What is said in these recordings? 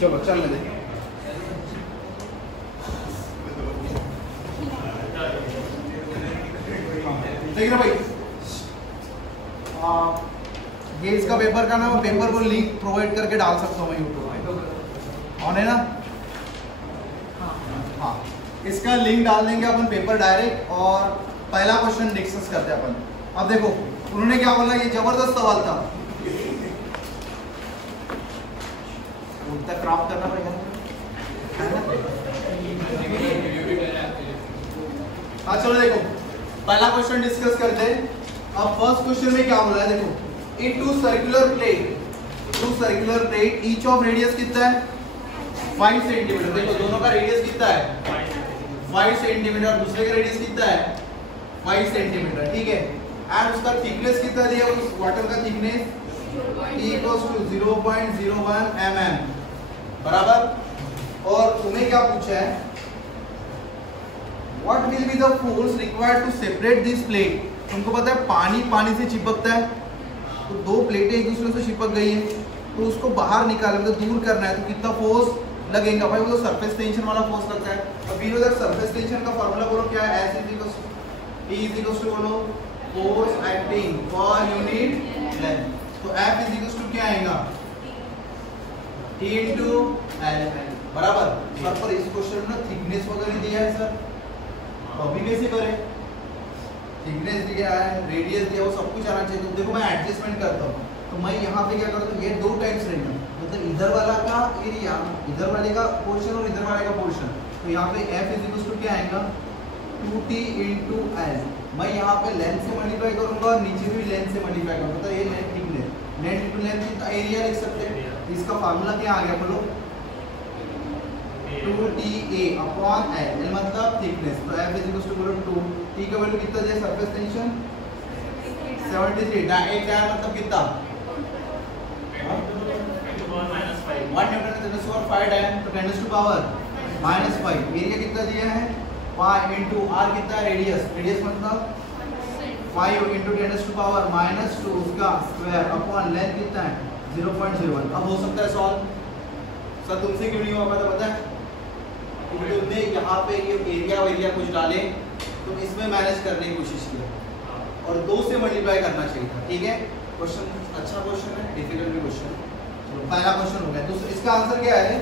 चलो चल ले ठीक है भाई। ये इसका पेपर का नाम, पेपर को लिंक प्रोवाइड करके डाल सकता हूँ मैं यूट्यूब पे, ऑन है ना? हाँ, इसका लिंक डाल देंगे अपन पेपर डायरेक्ट, और पहला क्वेश्चन डिस्कस करते हैं अपन। अब देखो उन्होंने क्या बोला, ये जबरदस्त सवाल था, क्राफ्ट करना पड़ेगा। हाँ चलो देखो पहला क्वेश्चन डिस्कस करते हैं। अब फर्स्ट क्वेश्चन में क्या बोला है, देखो in two circular plate each of radius कितना है 5 सेंटीमीटर। देखो दोनों का रेडियस कितना है 5 सेंटीमीटर, दूसरे का रेडियस कितना है 5 सेंटीमीटर, ठीक है। एंड उसका थिकनेस कितना दिया, उस वाटर का थिकनेस T = 0.01 mm बराबर। और तुम्हें क्या पूछा है, what will be the force required to separate this plate. तुमको पता है पानी से चिपकता है, तो दो प्लेटें एक दूसरे से चिपक गई है, तो उसको बाहर निकालना, मतलब दूर करना है, तो कितना फोर्स लगेगा भाई, वो तो सरफेस टेंशन वाला फोर्स लगता है। अब we know that surface tension का फार्मूला बोलो क्या है, F = बोलो फोर्स एक्टिंग पर यूनिट लेंथ, तो F = क्या आएगा T × L बराबर। सर पर इस क्वेश्चन में थिकनेस वगैरह दिया है सर, तो अभी कैसे करें, थिकनेस दिया है, रेडियस दिया, वो सब कुछ आना चाहिए। तो देखो मैं एडजस्टमेंट करता हूँ, तो मैं यहाँ पे क्या करता हूँ, ये 2 टाइम्स रहेगा, मतलब इधर वाला का एरिया, इधर वाले का पोर्शन और इधर वाले का पोर्शन, तो यहाँ पे F = क्या आएगा 2T × L। मैं यहाँ पे लेंथ से मल्टीप्लाई करूंगा और नीचे भी लेंथ से मल्टीप्लाई करूंगा, तो ये लेंथ थिकनेस, लेंथ × लेंथ का एरिया लिख सकते हैं। इसका फार्मूला क्या आ गया बोलो 2TA/L, मतलब थिकनेस, तो F = बोलो 2, T का वैल्यू कितना दिया, सरफेस टेंशन 73, एक डायर मतलब कितना 1 न्यूटन × 5 डायर, तो 10⁻⁻⁵, एरिया कितना दिया है 5 × r कितना है रेडियस मतलब 5 × 10⁻⁻2 उसका स्क्वायर अपॉन लेंथ कितना है 0.01। अब हो सकता है सॉल्व, सर तुमसे क्यों नहीं हो पाता पता है, क्योंकि तुमने यहाँ पे ये एरिया कुछ डाले, तो इसमें मैनेज करने की कोशिश की और 2 से मल्टीप्लाई करना चाहिए था, ठीक है। क्वेश्चन अच्छा क्वेश्चन है, डिफिकल्ट भी क्वेश्चन है। पहला क्वेश्चन हो गया, दूसरा इसका आंसर क्या है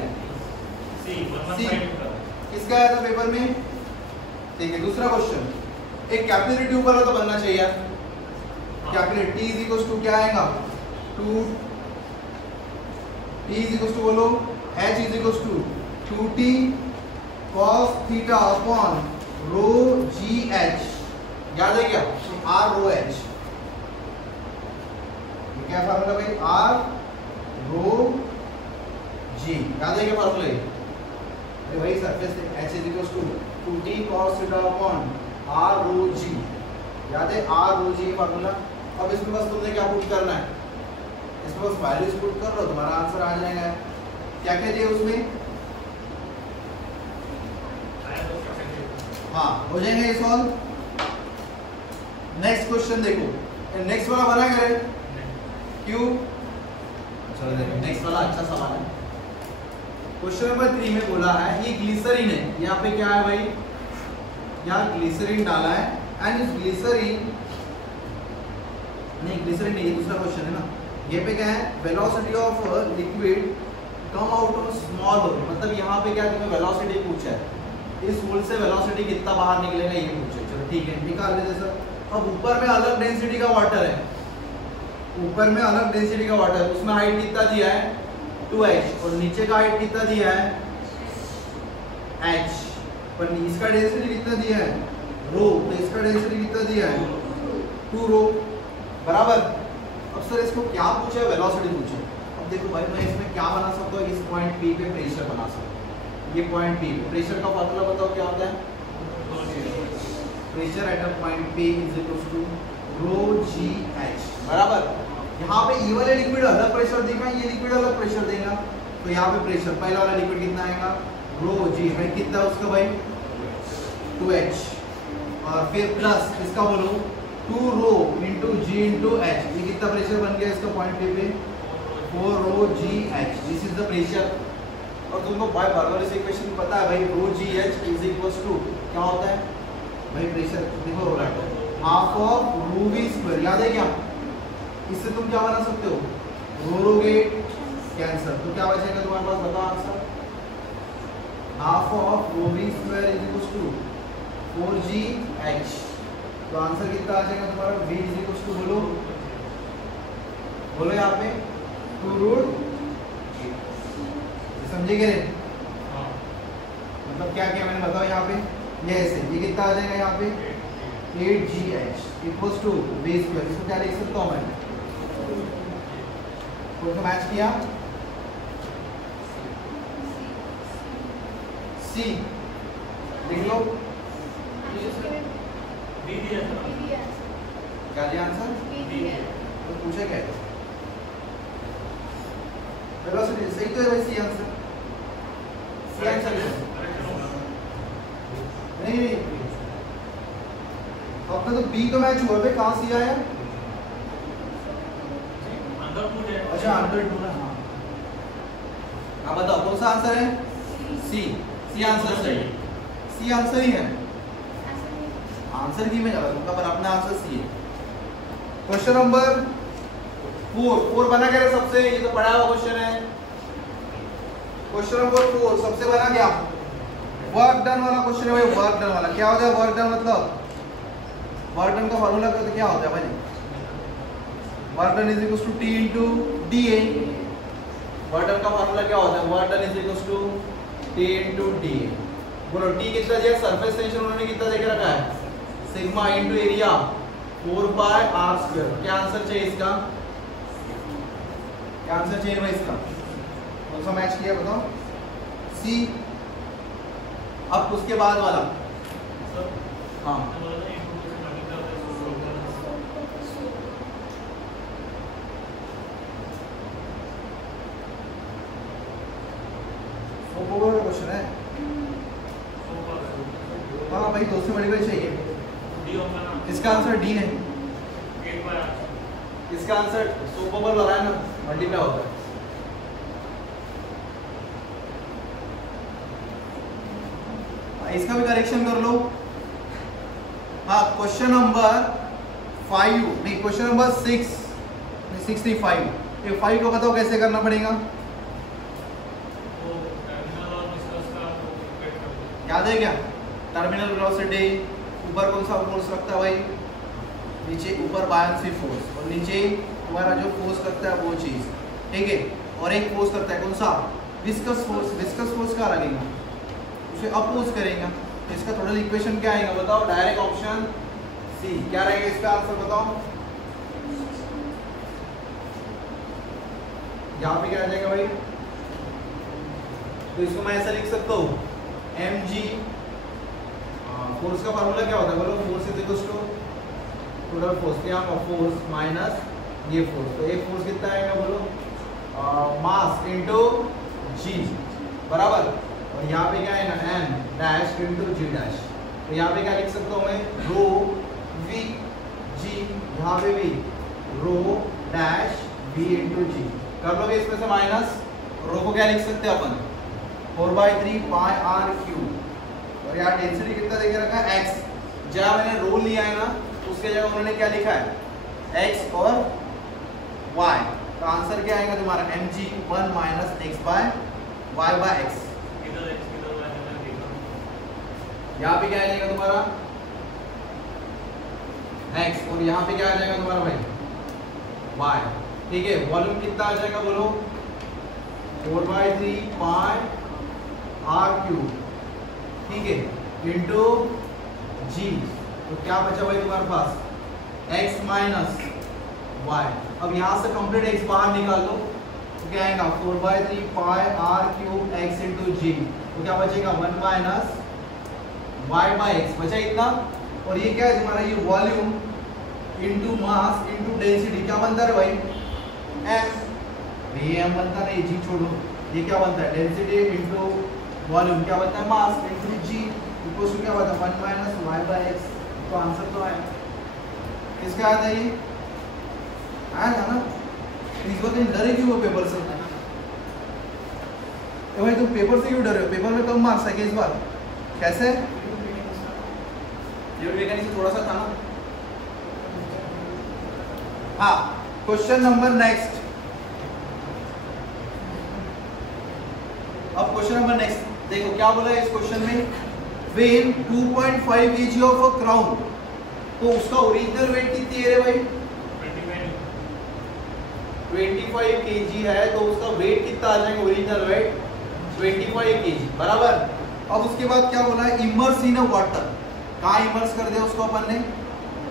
सी, किसका आया था पेपर में, ठीक है। दूसरा क्वेश्चन, एक कैपिलरी ट्यूब वाला तो बनना चाहिए यार, कैपिलरी T = क्या आएगा 2, T = बोलो H = 2T cos θ/ρgh, याद है क्या R/ρh, क्या फार्मूला भाई R/ρg, याद है क्या फार्मूला, अरे भाई surface H = 2T cos θ/r/ρg, याद है R/ρg फार्मूला। अब इसमें बस तुमने क्या पुट करना है, इसमें बस वैल्यूज पुट कर लो, तुम्हारा आंसर आ जाएगा। क्या क्या दिए उसमें, हाँ हो जाएगा ये सॉल्व। नेक्स्ट क्वेश्चन देखो, नेक्स्ट वाला बना करे क्यों, चलो देखो नेक्स्ट वाला अच्छा सवाल है। क्वेश्चन नंबर 3 में बोला है ये ग्लिसरीन है, यहाँ पे क्या है भाई, यहाँ ग्लिसरीन डाला है, एंड इस ग्लिसरीन नहीं दूसरा क्वेश्चन है ना, ये पे क्या है velocity of liquid come out of small hole, मतलब यहाँ पे क्या तुम्हें वेलोसिटी पूछा है, इस होल से वेलोसिटी कितना बाहर निकलेगा ये पूछा है, चलो ठीक है निकाल लेते सर। अब ऊपर में अलग डेंसिटी का वाटर है, ऊपर में अलग डेंसिटी का वाटर है, उसमें हाइट कितना दिया है 2h, और नीचे का हाइट कितना दिया है h, पर इसका डेंसिटी कितना दिया है रो, तो इसका डेंसिटी कितना दिया है 2 रो बराबर। अब सर इसको क्या पूछा है, वेलोसिटी पूछा है। अब देखो भाई मैं इसमें क्या बना सकता हूँ, इस पॉइंट P पे प्रेशर बना सकता हूँ, ये पॉइंट P पे प्रेशर का फार्मूला बताओ क्या होता है, pressure at a point P = ρgh बराबर। यहाँ पे ये वाले लिक्विड अलग प्रेशर देगा, ये लिक्विड अलग प्रेशर देगा, तो यहाँ पे प्रेशर पहला वाला लिक्विड कितना आएगा ρg, भाई कितना उसका भाई 2h, और फिर प्लस इसका बोलो 2 rho into g into h, ये कितना प्रेशर बन गया इसका पॉइंट पे 4 rho g h, this is the pressure और तुमको बाय बर्नौलीज इक्वेशन पता है भाई, rho g h is equals to क्या होता है भाई, प्रेशर देखो रो रहा है half of rho v square, याद है क्या? इससे तुम क्या बना सकते हो, रो रोगे कैंसर, तो क्या बचेगा तुम्हारे पास, बताओ answer. Half of rho v square is equals to 4gh, तो आंसर कितना आ जाएगा तुम्हारा, v इज इक्वल्स टू बोलो बोलो यहाँ पे 2√, समझे क्या? मतलब क्या क्या मैंने बताओ यहाँ पे, ये ऐसे, ये कितना आ जाएगा यहाँ पे 8gh equals to v square, इसको क्या लिख सकता हूँ मैं, कौन सा मैच किया, C लिख लो, क्या दिया आंसर, तो पूछे क्या है, वेलोसिटी सही तो है भाई, सी आंसर, सी आंसर नहीं, अपना तो बी का मैच हुआ भाई, कहाँ सी आया, अच्छा अंडर टू है, हाँ बताओ कौन सा आंसर है, सी, सी आंसर सही, सी आंसर ही है, आंसर की में जा रहा हूँ, पर अपना आंसर सी है। क्वेश्चन नंबर 4 बना क्या सबसे, ये तो पढ़ा हुआ क्वेश्चन है, क्वेश्चन नंबर 4 सबसे बना क्या, वर्क डन वाला क्वेश्चन है भाई, वर्क डन वाला क्या होता है, वर्क डन मतलब वर्क डन का फॉर्मूला क्या होता है भाई, work done is equals to T into DA, work done का फॉर्मूला क्या होता है, work done is equals to T into DA, बोलो टी कितना दिया, सरफेस टेंशन उन्होंने कितना देके रखा है, sigma into area 4 pi r square, क्या आंसर चाहिए इसका, क्या आंसर चाहिए भाई इसका, कौन सा मैच किया बताओ, सी। अब उसके बाद वाला, हाँ क्वेश्चन है, हाँ भाई 2 से बड़ी चाहिए, इसका आंसर डी है, इसका आंसर सोप ओवर वाला है ना, मल्टीप्लाई होता है, इसका भी करेक्शन कर लो, हाँ क्वेश्चन नंबर 5 नहीं क्वेश्चन नंबर 65, ये 5 को बताओ कैसे करना पड़ेगा, याद है क्या, टर्मिनल वेलोसिटी, ऊपर कौन सा फोर्स लगता है भाई, नीचे ऊपर बायन्सी फोर्स, और नीचे तुम्हारा जो फोर्स लगता है वो चीज, ठीक है, और एक फोर्स लगता है कौन सा, विस्कस फोर्स, विस्कस फोर्स क्या लगेगा, उसे अपोज करेगा, तो इसका टोटल इक्वेशन क्या आएगा बताओ, डायरेक्ट ऑप्शन सी, क्या रहेगा इसका आंसर बताओ, यहाँ पे क्या आ जाएगा भाई, तो इसको मैं ऐसा लिख सकता हूँ mg, फोर्स का फार्मूला क्या होता है बोलो, force is equals to total force, क्या होगा फोर्स माइनस ये फोर्स, तो एक फोर्स कितना आएगा बोलो, मास इनटू जी बराबर, और यहाँ पे क्या आएगा m dash into g dash, तो यहाँ पे क्या लिख सकता हूँ मैं, रो v g, यहाँ पे भी rho dash v into g, कर लोगे इसमें से माइनस, रो को क्या लिख सकते हैं अपन 4/3 पाई आर क्यूब, और यहाँ डेंसिटी कितना देके रखा है x, जहाँ मैंने रो लिया है ना उसके जगह उन्होंने क्या लिखा है x और y, तो आंसर क्या आएगा तुम्हारा mg 1 minus x by y by x, यहाँ पे क्या आ जाएगा तुम्हारा x, और यहाँ पे क्या आ जाएगा तुम्हारा भाई y, ठीक है, वॉल्यूम कितना आ जाएगा बोलो 4/3 पाई आर क्यूब, ठीक है, इंटू जी, तो क्या बचा भाई तुम्हारे पास x माइनस वाई, अब यहाँ से कंप्लीट x बाहर निकाल दो, तो क्या आएगा 4/3 पाई आर क्यूब x इंटू जी, तो क्या बचेगा 1 माइनस वाई बाई एक्स, बचा इतना, और ये क्या है तुम्हारा, ये volume into mass into density, क्या बनता है भाई m, ये m बनता नहीं, g छोड़ो, ये क्या बनता है डेंसिटी इंटू वॉल्यूम, क्या बनता है mass into g, equals to क्या बनता है 1 माइनस वाई बाई एक्स, तो आंसर तो आया, किसका आया था ये, आया था ना, इस बार डरे क्यों वो पेपर से, भाई तुम पेपर से क्यों डर रहे हो? पेपर में कम मार्क्स आएंगे इस बार। कैसे? फ्लूइड मैकेनिक्स थोड़ा सा था ना। हाँ, क्वेश्चन नंबर नेक्स्ट। अब क्वेश्चन नंबर नेक्स्ट देखो क्या बोला है इस क्वेश्चन में, when 2.5 kg of a crown, तो उसका ओरिजिनल वेट कितनी है रे भाई? 25 kg है, तो उसका वेट कितना आ जाएगा? ओरिजिनल वेट 25 kg बराबर। अब उसके बाद क्या बोला है, इमर्स इन अ वाटर। कहाँ इमर्स कर दिया उसको अपन ने?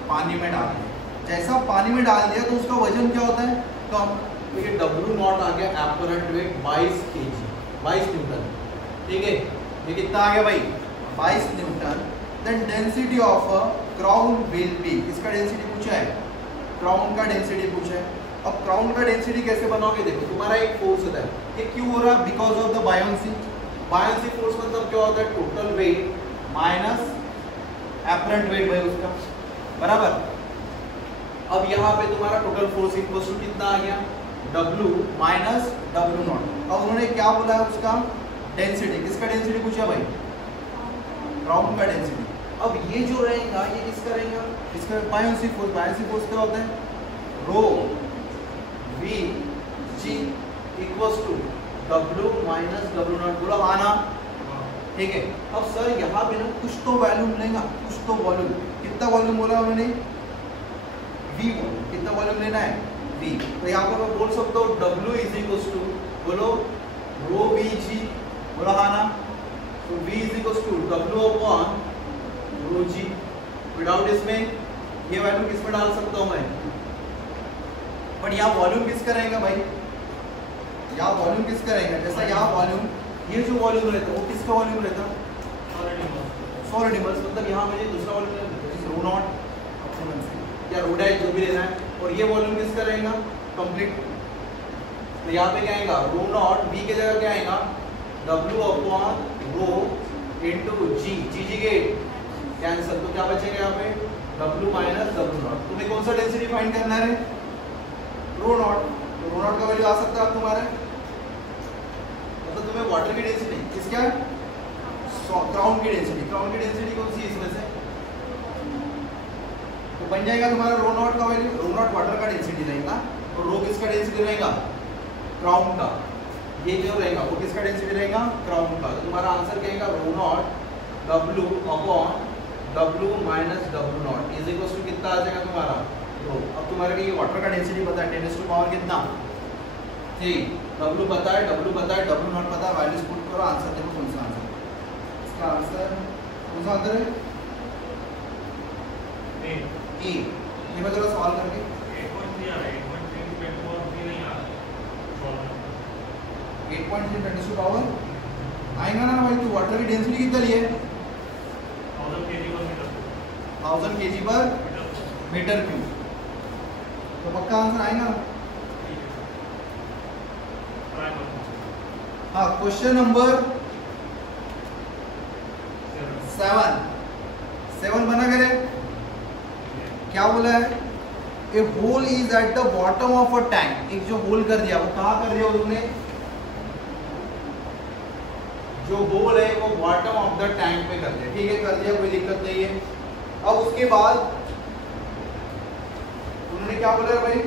पानी में डाल दिया। जैसा पानी में डाल दिया तो उसका वजन क्या होता है? कम। तो ये W नॉट आ गया एपरेंट वेट 22 kg, 22 न्यूटन। ठीक है, ये कितना आ गया भाई? 22 newton. Then density of a crown will be, इसका डेंसिटी पूछा है, क्राउन का डेंसिटी पूछा है। अब क्राउन का डेंसिटी कैसे बनाओगे? देखो तुम्हारा एक फोर्स होता है, ये क्यों हो रहा है? Because of the buoyancy. Buoyancy force मतलब क्या होता है? Total weight minus apparent weight भाई उसका, बराबर। अब यहाँ पे तुम्हारा टोटल फोर्स इक्वल टू कितना आ गया? W minus W not. अब उन्होंने क्या बोला है उसका? डेंसिटी। किसका डेंसिटी पूछा भाई? क्राउन का डेंसिटी। अब ये जो रहेगा ये किसका रहेगा? इसका बायोंसी फोर्स। बायोंसी फोर्स क्या होता है? Rho v g equals to W minus W naught. बोला हाँ ना? ठीक है। अब सर यहाँ पे ना कुछ तो वॉल्यूम लेगा, कुछ तो वॉल्यूम। कितना वॉल्यूम बोला उन्होंने? V। कितना वॉल्यूम लेना है? V। तो यहाँ पर मैं बोल सकता हूँ W इज इक्वल्स टू, बोलो रो वी जी। बोला हाँ ना? तो V is equals to W upon rho g. Without इसमें ये वैल्यू किस में डाल सकता हूँ मैं? बट यहाँ वॉल्यूम किसका रहेगा भाई? यहाँ वॉल्यूम किसका रहेगा? जैसा यहाँ वॉल्यूम, ये जो वॉल्यूम रहता है वो किसका वॉल्यूम रहता है? Solid immerse. मतलब यहाँ मुझे दूसरा वॉल्यूम रो नॉट या रो डैश जो भी लेना है। और ये वॉल्यूम किसका रहेगा? कंप्लीट। तो यहाँ पे क्या आएगा? रो नॉट V के जगह क्या आएगा? W अपॉन रो इंटू जी। जी के कैंसिल, तो क्या बचेगा यहाँ पे? W minus W not. तुम्हें कौन सा डेंसिटी फाइंड करना है? रो नॉट। तो रो नॉट का वैल्यू आ सकता है आप तुम्हारे, मतलब तुम्हें वाटर की डेंसिटी किसका? क्राउन की डेंसिटी। क्राउन की डेंसिटी कौन सी इसमें से? तो बन जाएगा तुम्हारा रो नॉट का वैल्यू। रो नॉट वाटर का डेंसिटी रहेगा और रो किसका डेंसिटी रहेगा? क्राउन का। ये जो रहेगा वो किसका डेंसिटी रहेगा? क्राउन का। तो तुम्हारा आंसर क्या आएगा? Rho naught W upon W minus W naught is equal to कितना आ जाएगा तुम्हारा? रो। अब तुम्हारे लिए वाटर का डेंसिटी पता है, 10 टू पावर कितना? 3। W पता है, W पता है, W नॉट पता है। वैल्यूज पुट करो, आंसर देखो कौन सा आंसर। इसका आंसर कौन सा आंसर है? E। ये मैं जरा सॉल्व करके 8.3 10 टू पावर आएगा ना भाई। तो वाटर की डेंसिटी कितना लिए? 1000 kg पर मीटर क्यूब। तो पक्का आंसर आएगा ना? हाँ, क्वेश्चन नंबर 7 बना करे। क्या बोला है? A hole is at the bottom of a tank. एक जो होल कर दिया वो कहाँ कर दिया उन्होंने? जो होल है वो बॉटम ऑफ द टैंक में कर दिया। ठीक है, कर दिया, कोई दिक्कत नहीं है। अब उसके बाद उन्होंने क्या बोला भाई?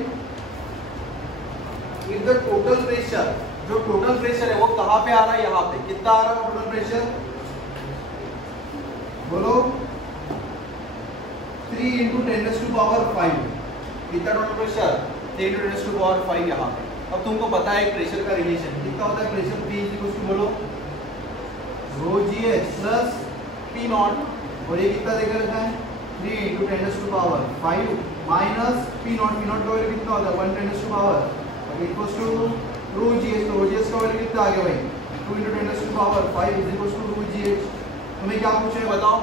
इफ द टोटल प्रेशर, जो टोटल प्रेशर है वो कहाँ पे आ रहा है? यहाँ पे। कितना आ रहा है टोटल प्रेशर? बोलो 3 × 10 टू पावर 5। कितना टोटल प्रेशर? 3 × 10 टू पावर 5 यहाँ पे। अब तुमको पता है प्रेशर का रिलेशन कितना होता है? Pressure P is equal to बोलो rho g h plus P naught. और ये कितना देकर रखा है? 3 × 10 to power 5 minus P naught. P naught का वैल्यू कितना होता है? 1 × 10 to power equal to rho g h. तो रो जी एच का वैल्यू कितना आ गया भाई? 2 × 10 to power 5 is equal to rho g h. तुम्हें क्या पूछा है बताओ?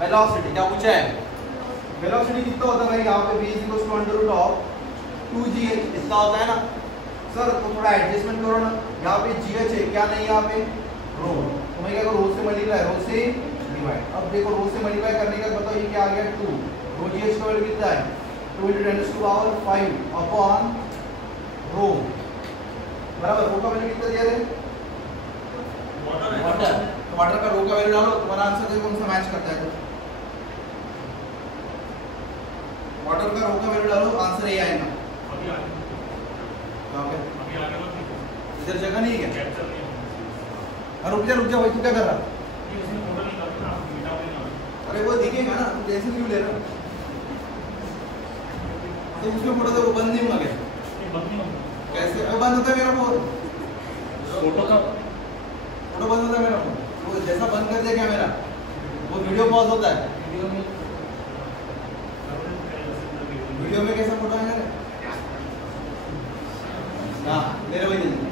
वेलोसिटी। क्या पूछा है? वेलोसिटी कितना होता है भाई? यहाँ पे v is equal to √2gh इतना होता है ना सर। तो थोड़ा एडजस्टमेंट करो ना। यहाँ पे gh है, क्या नहीं यहाँ पे? रो। तो मैं क्या करूँ? रो से मल्टीप्लाई, रो से डिवाइड। अब देखो रो से मल्टीप्लाई करने का बताओ ये क्या आ गया? 2। रो gh का वैल्यू कितना है? 2 × 10 टू पावर 5 अपॉन रो। बराबर। रो का वैल्यू कितना दिया है? वाटर। वाटर का रो का वैल्यू डालो, तुम्हारा आंसर देखो कौन सा मैच करता है। तो वाटर का रो का वैल्यू डालो, आंसर ये आएगा। इधर जगह नहीं है क्या? रुक जा भाई, तू क्या कर रहा? अरे वो दिखेगा ना, तू कैसे क्यों ले रहा? तो उसमें फोटो तो वो बंद नहीं होगा क्या? कैसे बंद होता है मेरा फोन? फोटो बंद होता है मेरा फोन? वो जैसा बंद कर दिया क्या मेरा, वो वीडियो पॉज होता है। वीडियो में कैसा फोटो है? हाँ मेरे भाई जल्दी।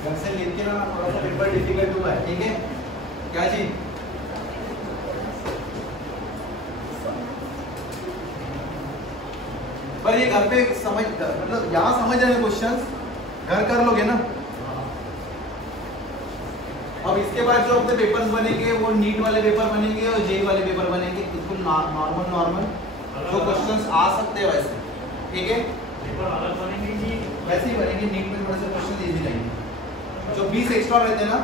घर से लिख के ना थोड़ा सा पेपर डिफिकल्ट हुआ है, ठीक है क्या जी? पर ये घर पे समझ, मतलब यहाँ समझ रहे क्वेश्चंस, घर कर लोगे ना। अब इसके बाद जो अपने पेपर्स बनेंगे वो नीट वाले पेपर बनेंगे और जेई वाले पेपर बनेंगे, बिल्कुल नॉर्मल जो क्वेश्चंस आ सकते हैं वैसे, ठीक है? पेपर अलग बनेंगे जी, वैसे ही बनेंगे। नीट में थोड़े से क्वेश्चन इजी रहेंगे, जो 20 एक्स्ट्रा रहते हैं ना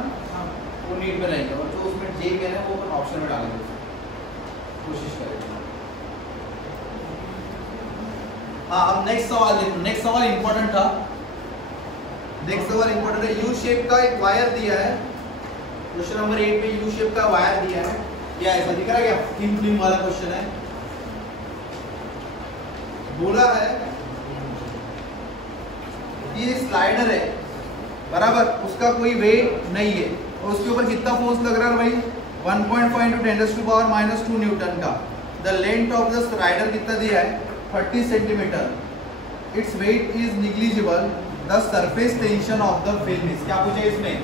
वो नीट में रहेंगे, और जो उसमें जेई में है वो अपन ऑप्शन में डालेंगे, कोशिश करेंगे। हाँ अब नेक्स्ट सवाल देखो, नेक्स्ट सवाल इंपॉर्टेंट था। नेक्स्ट सवाल इंपॉर्टेंट है, यू शेप का एक वायर दिया है, क्वेश्चन नंबर 8 में यू शेप का वायर दिया है, क्या ऐसा दिख रहा है क्या? थिन फिल्म वाला क्वेश्चन है। बोला है ये स्लाइडर है, बराबर, उसका कोई वेट नहीं है, और उसके ऊपर कितना फोर्स लग रहा है भाई? 1.5 × 10⁻² न्यूटन का। The length of the slider कितना दिया है? 30 centimetre. Its weight is negligible. The surface tension of the film is, क्या पूछे इसमें?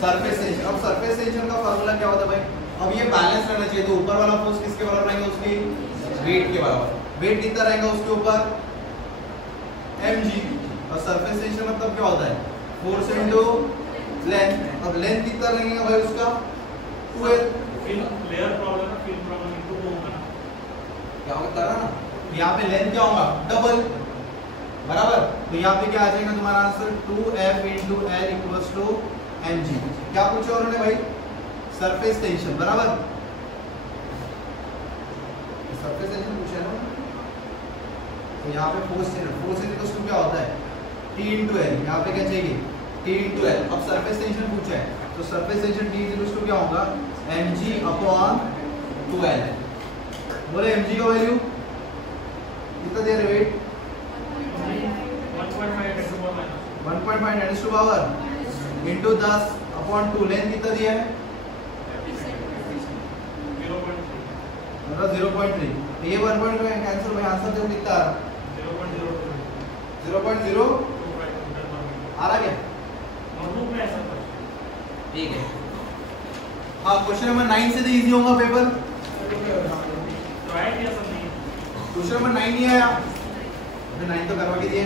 Surface tension. अब सरफेस टेंशन का फार्मूला क्या होता है भाई? अब ये बैलेंस रहना चाहिए, तो ऊपर वाला फोर्स किसके बराबर रहेगा? उसकी वेट के बराबर। वेट कितना रहेगा उसके ऊपर? mg। और सरफेस टेंशन मतलब क्या होता है? Force into length. अब लेंथ कितना लगेगा भाई उसका? 2l। लेयर प्रॉब्लम है, फिल्म प्रॉब्लम इनको वो होगा ना, क्या होता है ना, यहाँ पे लेंथ क्या होगा? डबल, बराबर। तो यहाँ पे क्या आ जाएगा तुम्हारा आंसर? 2f × l = mg। क्या पूछा उन्होंने भाई? सरफेस टेंशन, बराबर। सरफेस टेंशन पूछा है ना, तो यहाँ पे फोर्स टेंशन क्या होता है? T × l। यहाँ पे क्या चाहिए? T × l। अब सरफेस टेंशन पूछा है, तो सरफेस टेंशन T = क्या होगा? mg/2l। बोले mg का वैल्यू कितना दे रहे? Wait 1.5 × 10⁻² into 10/2। लेंथ कितना दिया है? 0.3। ये 1.5 कैंसिल भाई, आंसर देखो कितना आ रहा? 0.0 आ रहा क्या? ठीक है। हाँ क्वेश्चन नंबर 9 से तो इजी होगा पेपर। क्वेश्चन नंबर 9 नहीं आया, 9 तो करवा के दिए।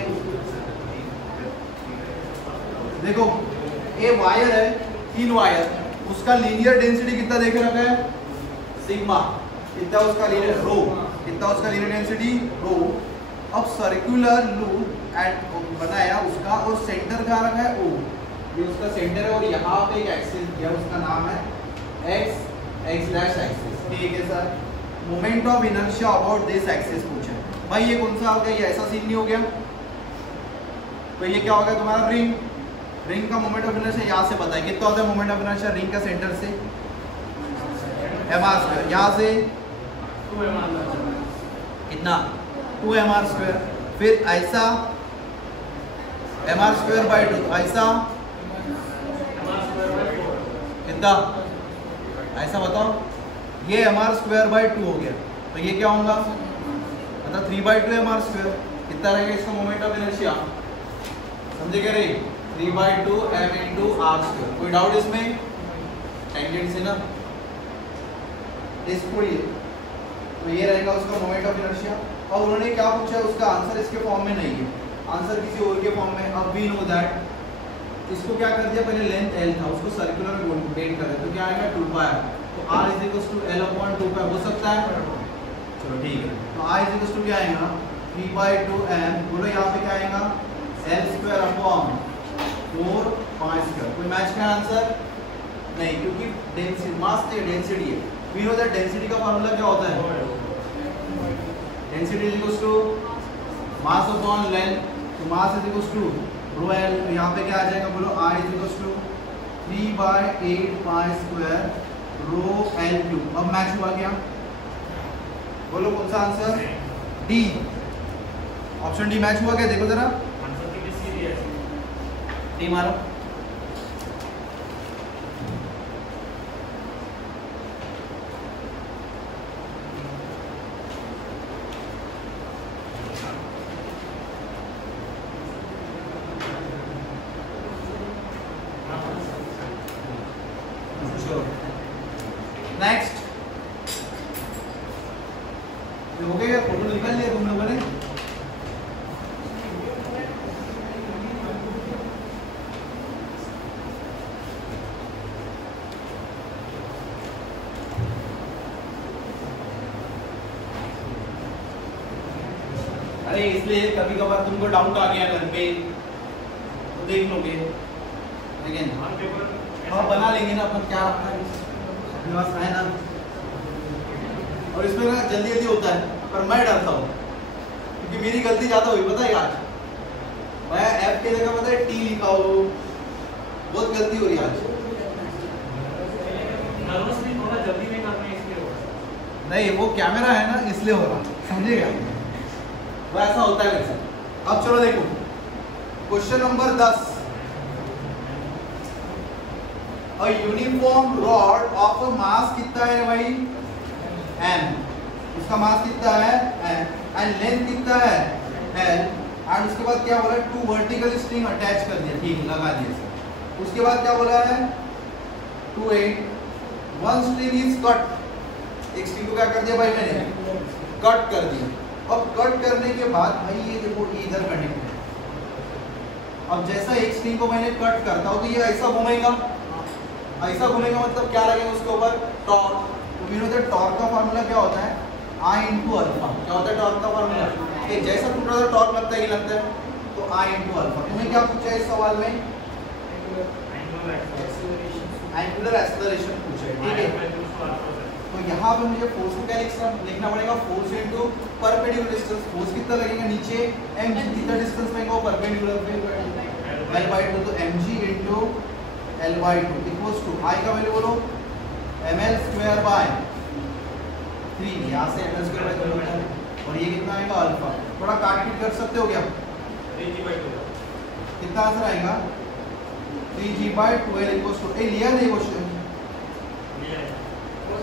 देखो ये वायर है, 3 वायर, उसका लीनियर डेंसिटी कितना देख रखा है? सिग्मा। कितना उसका लीनियर रो? कितना उसका लीनियर डेंसिटी? रो। अब सर्कुलर लूप एट बनाया उसका, और सेंटर कहाँ रखा है? O। ये उसका सेंटर है, और यहाँ पे एक एक्सिस दिया, उसका नाम है x एक्सिस, ठीक है sir. Moment of inertia about this axis पूछा है भाई। ये कौन सा हो गया? ये ऐसा सीन नहीं हो गया, तो ये क्या हो गया तुम्हारा? रिंग। रिंग का मोमेंट ऑफ इनर्शिया यहाँ से पता है कितना होता है? मोमेंट ऑफ इनर्शिया रिंग का सेंटर से mr², यहाँ से कितना? 2mr²। फिर ऐसा mr²/2, ऐसा कितना? ऐसा बताओ, ये mr²/2 हो गया, तो ये क्या होगा? मतलब 3/2 mr²। कितना रहेगा इसका मोमेंट ऑफ इनर्शिया? समझे क्या रे? 3/2 m × r²। कोई डाउट इसमें? टेंजेंट से ना इसको ये तो ये रहेगा उसका मोमेंट ऑफ इनर्शिया। अब उन्होंने क्या पूछा है, उसका आंसर इसके फॉर्म में नहीं है, आंसर किसी और के फॉर्म में। अब वी नो दैट इसको क्या कर दिया, पहले लेंथ एल था उसको सर्कुलर में बेंड कर दिया, तो क्या आएगा 2 पाई। तो r is equal to l upon 2 pi हो सकता है। चलो ठीक है, तो r इज इक्वल टू क्या आएगा 3/2m। बोलो यहाँ पे क्या आएगा l square upon 4 pi square. कोई मैच का आंसर नहीं, क्योंकि डेंसिटी मास नहीं डेंसिटी है। वी नो दैट डेंसिटी का फार्मूला क्या होता है, density is equal to mass upon length. तो mass is equal to rho L. तो यहाँ पे क्या आ जाएगा, बोलो I is equal to 3/8 pi square rho L2। अब मैच हुआ क्या, बोलो कौन सा answer, D option D match हुआ क्या, देखो जरा डी मारो। नेक्स्ट हो गया, फोटो निकाल लिया तुम लोगों ने। अरे इसलिए कभी कभार तुमको डाउट आ गया घर पे तो देख लोगे, लेकिन हाँ बना लेंगे ना अपन, क्या अपने पास है ना। और इसमें ना जल्दी जल्दी होता है, पर मैं डरता हूँ क्योंकि मेरी गलती ज़्यादा हुई पता है आज, मैं ऐप के जगह पता है टी लिखा हो, बहुत गलती हो रही है आज। थोड़ा जल्दी में करना इसलिए हो रहा नहीं वो कैमरा है ना इसलिए हो रहा, समझेगा, वो ऐसा होता है वैसे। अब चलो देखो question number 10। A uniform rod of a mass कितना है भाई m, उसका मास कितना है m एंड लेंथ कितना है l, एंड उसके बाद क्या बोला है 2 वर्टिकल स्ट्रिंग अटैच कर दिया, ठीक लगा दिया। उसके बाद क्या बोला है 2 8 1 स्ट्रिंग इज कट, एक स्ट्रिंग को क्या कर दिया भाई मैंने कट कर दिया। अब कट करने के बाद भाई ये देखो इधर कनेक्ट है, अब जैसा एक स्ट्रिंग को मैंने कट करता हूँ तो ये ऐसा घूमेगा, ऐसा घूमेगा मतलब क्या लगेगा उसके ऊपर टॉर्क। तो वी नो दैट टॉर्क का फार्मूला क्या होता है I इंटू अल्फा। क्या होता है टॉर्क का फार्मूला, कि जैसा टूटा था टॉर्क लगता है कि लगता है, तो I इंटू अल्फा। तुम्हें क्या पूछा है इस सवाल में, एंगुलर एक्सेलरेशन पूछा है, ठीक है। तो यहाँ पे मुझे फोर्स को क्या लिखना पड़ेगा, force into perpendicular distance, force कितना लगेगा नीचे mg, कितना डिस्टेंस लगेगा वो परपेंडिकुलर पे l/2, तो mg into l/2 equals to I का वैल्यू बोलो ml² 3, यहाँ से ml² होता है, और ये कितना आएगा अल्फा। थोड़ा काट पीट कर सकते हो क्या, 3g/2 कितना आंसर आएगा 3g/12 इक्वल्स टू, ए लिया नहीं क्वेश्चन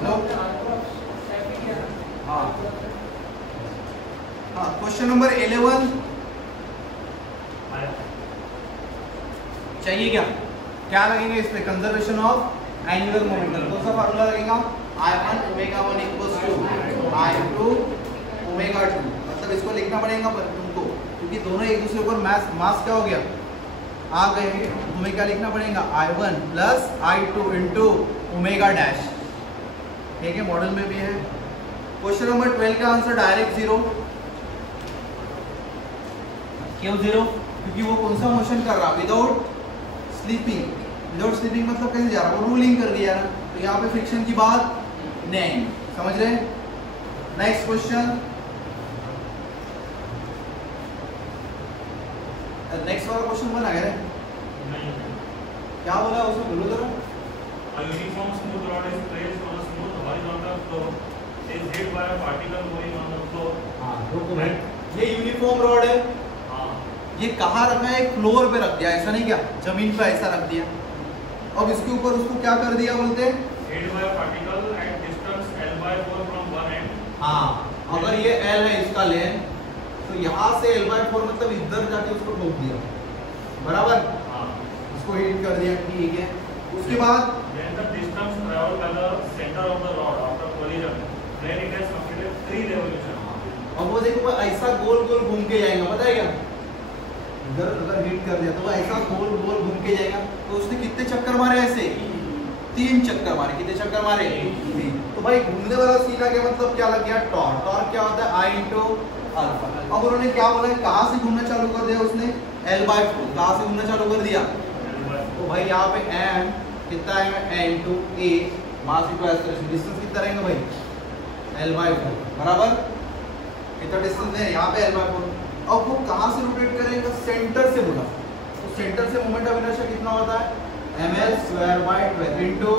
नो, हाँ क्वेश्चन नंबर 11 चाहिए क्या, क्या लगेगा इस पे, कंजर्वेशन ऑफ एंगुलर मोमेंटम। कौन सा फार्मूला लगेगा, I1 ω1 इक्वल्स टू I2 ω2, मतलब इसको लिखना पड़ेगा पर तुमको, क्योंकि दोनों एक दूसरे ऊपर मास क्या हो गया आ गए हैं, तुम्हें क्या लिखना पड़ेगा I1 plus I2 into omega dash, ठीक है मॉडल में भी है। क्वेश्चन नंबर 12 का आंसर डायरेक्ट 0, क्यों 0, क्योंकि वो कौन सा मोशन कर रहा, विदाउट स्लीपिंग। विदाउट स्लीपिंग मतलब कैसे जा रहा है, वो रूलिंग कर दिया ना, तो यहाँ पे फ्रिक्शन की बात नहीं, समझ रहे। नेक्स्ट क्वेश्चन, नेक्स्ट वाला क्वेश्चन बना गया क्या बोला उसमें, बोलो जरा। A uniform smooth rod is placed on a smooth horizontal floor is hit by a particle moving on the floor. हाँ रुको भाई, ये यूनिफॉर्म रॉड है, हाँ ये कहाँ रखा है, फ्लोर पे रख दिया, ऐसा नहीं क्या जमीन पे ऐसा रख दिया। अब इसके ऊपर उसको क्या कर दिया बोलते हैं, hit by a particle at distance l/4 from one end. हाँ अगर ये L है इसका लेंथ, तो यहाँ से l/4 मतलब इधर जाके उसको ठोक दिया, बराबर, हाँ उसको हिट कर दिया, ठीक है। उसके बाद then the distance traveled by the center of the rod after collision, then it has completed 3 revolution. अब वो देखो वो ऐसा गोल गोल घूम के जाएगा, पता है क्या? इधर अगर हिट कर दिया तो वो ऐसा गोल गोल घूम के जाएगा। तो उसने कितने चक्कर मारे ऐसे? 3 चक्कर मारे। कितने चक्कर मारे? 3। तो भाई घूमने वाला सी का क्या मतलब क्या लग गया? टॉर्क। टॉर्क क्या होता है? I into alpha. अब उन्होंने क्या बोला है, कहाँ से घूमना चालू कर दिया उसने? L/4। कहाँ से घूमना चालू कर दिया? तो भाई यहाँ पे m कितना है? n to a mass equal acceleration. Distance कितना रहेगा भाई? L/4 बराबर कितना डिस्टेंस है यहाँ पे? L/4। अब वो कहाँ से रोटेट करेगा? सेंटर से बोला। तो सेंटर से मोमेंट ऑफ इनर्शिया कितना होता है? ml/12 into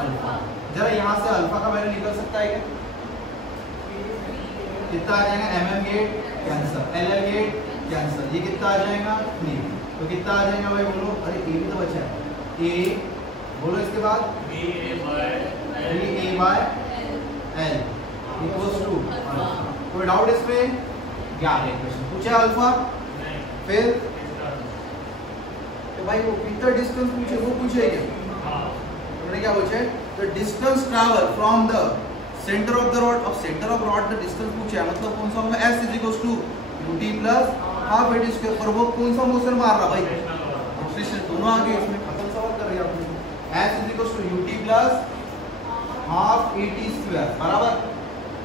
alpha. जरा यहाँ से अल्फा का वैल्यू निकल सकता है क्या? कितना आ जाएगा? mm gate cancer, ll gate cancer, ये कितना आ जाएगा? 3। तो कितना आ जाएगा भाई बोलो? अरे a भी तो बचा है। a बोलो इसके बाद a/l इक्वल्स टू अल्फा। कोई डाउट इसमें? ज्ञान इक्वेशन पूछा अल्फा। फिर तो भाई वो कितना डिस्टेंस पूछे, वो पूछे क्या? उन्होंने क्या पूछा है? The distance travel from the centre of the rod. अब centre of rod the distance पूछा है, मतलब कौन सा होगा? s is equals to ut plus half a t square. पर वो कौन सा मोशन मार रहा भाई? रोटेशन। दोनों आ गए इसमें, खत्म सवाल कर रहे हैं आपने। s is equals to ut plus half at square बराबर।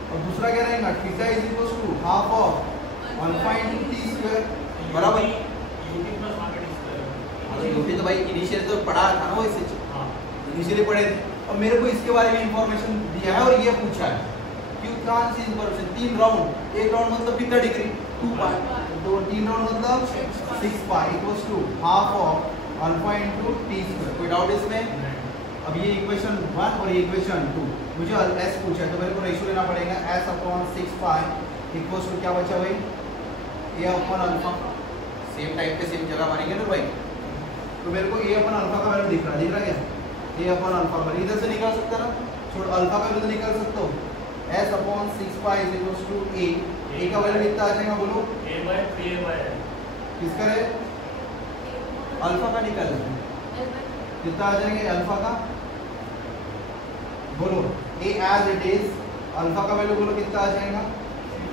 और दूसरा क्या रहेगा? Theta is equals to half of alpha into t square बराबर। यूटी तो भाई इनिशियल तो पढ़ा था ना, वो इसे इनिशियली पढ़े थे। और मेरे को इसके बारे में इंफॉर्मेशन दिया है और ये पूछा है क्यों कौन सी इंफॉर्मेशन? 3 राउंड। एक राउंड मतलब कितना डिग्री? 2 पाई। तो 3 राउंड मतलब 6 pi equals to half of alpha into t square. कोई डाउट इसमें? अब ये इक्वेशन 1 और ये इक्वेशन 2 मुझे s पूछा है तो मेरे को रेशियो लेना पड़ेगा। s upon 6 pi equals to क्या बचा भाई? a upon alpha. Same type पे सेम जगह मारेंगे ना भाई। तो मेरे को a अपन अल्फा का वैल्यू दिख रहा क्या? a अपन अल्फा पर इधर से निकाल सकता ना, छोड़ अल्फा का वैल्यू निकाल सकता हूँ। s upon 6 pi is equals to a का वैल्यू कितना आ जाएगा बोलो? a/3a/l। किसका है? अल्फा का निकाल कितना आ जाएगा अल्फा का? बोलो a as it is. Alpha का वैल्यू बोलो कितना आ जाएगा?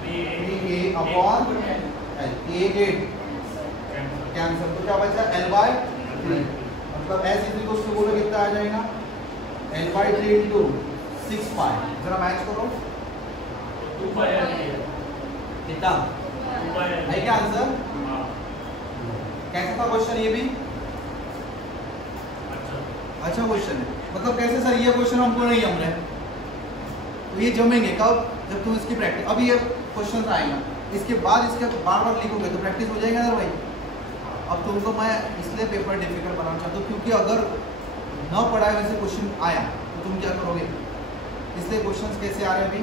3a upon l। a get cancel, तो क्या बचा? l/3। मतलब s इज इक्वल्स टू बोलो कितना आ जाएगा? l/3 इनटू 6 पाई। जरा मैच करो 2 पाई कितना है क्या आंसर? कैसा था क्वेश्चन ये भी? अच्छा क्वेश्चन है। मतलब कैसे सर? ये क्वेश्चन हमको नहीं जम रहा है। तो ये जमेंगे कब? जब तुम इसकी प्रैक्टिस। अब ये क्वेश्चन आएगा, इसके बाद इसके बार बार लिखोगे तो प्रैक्टिस हो जाएगा ना भाई। अब तुमको मैं इसलिए पेपर डिफिकल्ट बनाना चाहता हूँ क्योंकि अगर न पढ़ाए वैसे क्वेश्चन आया तो तुम क्या करोगे? इसलिए क्वेश्चंस कैसे आ रहे हैं अभी?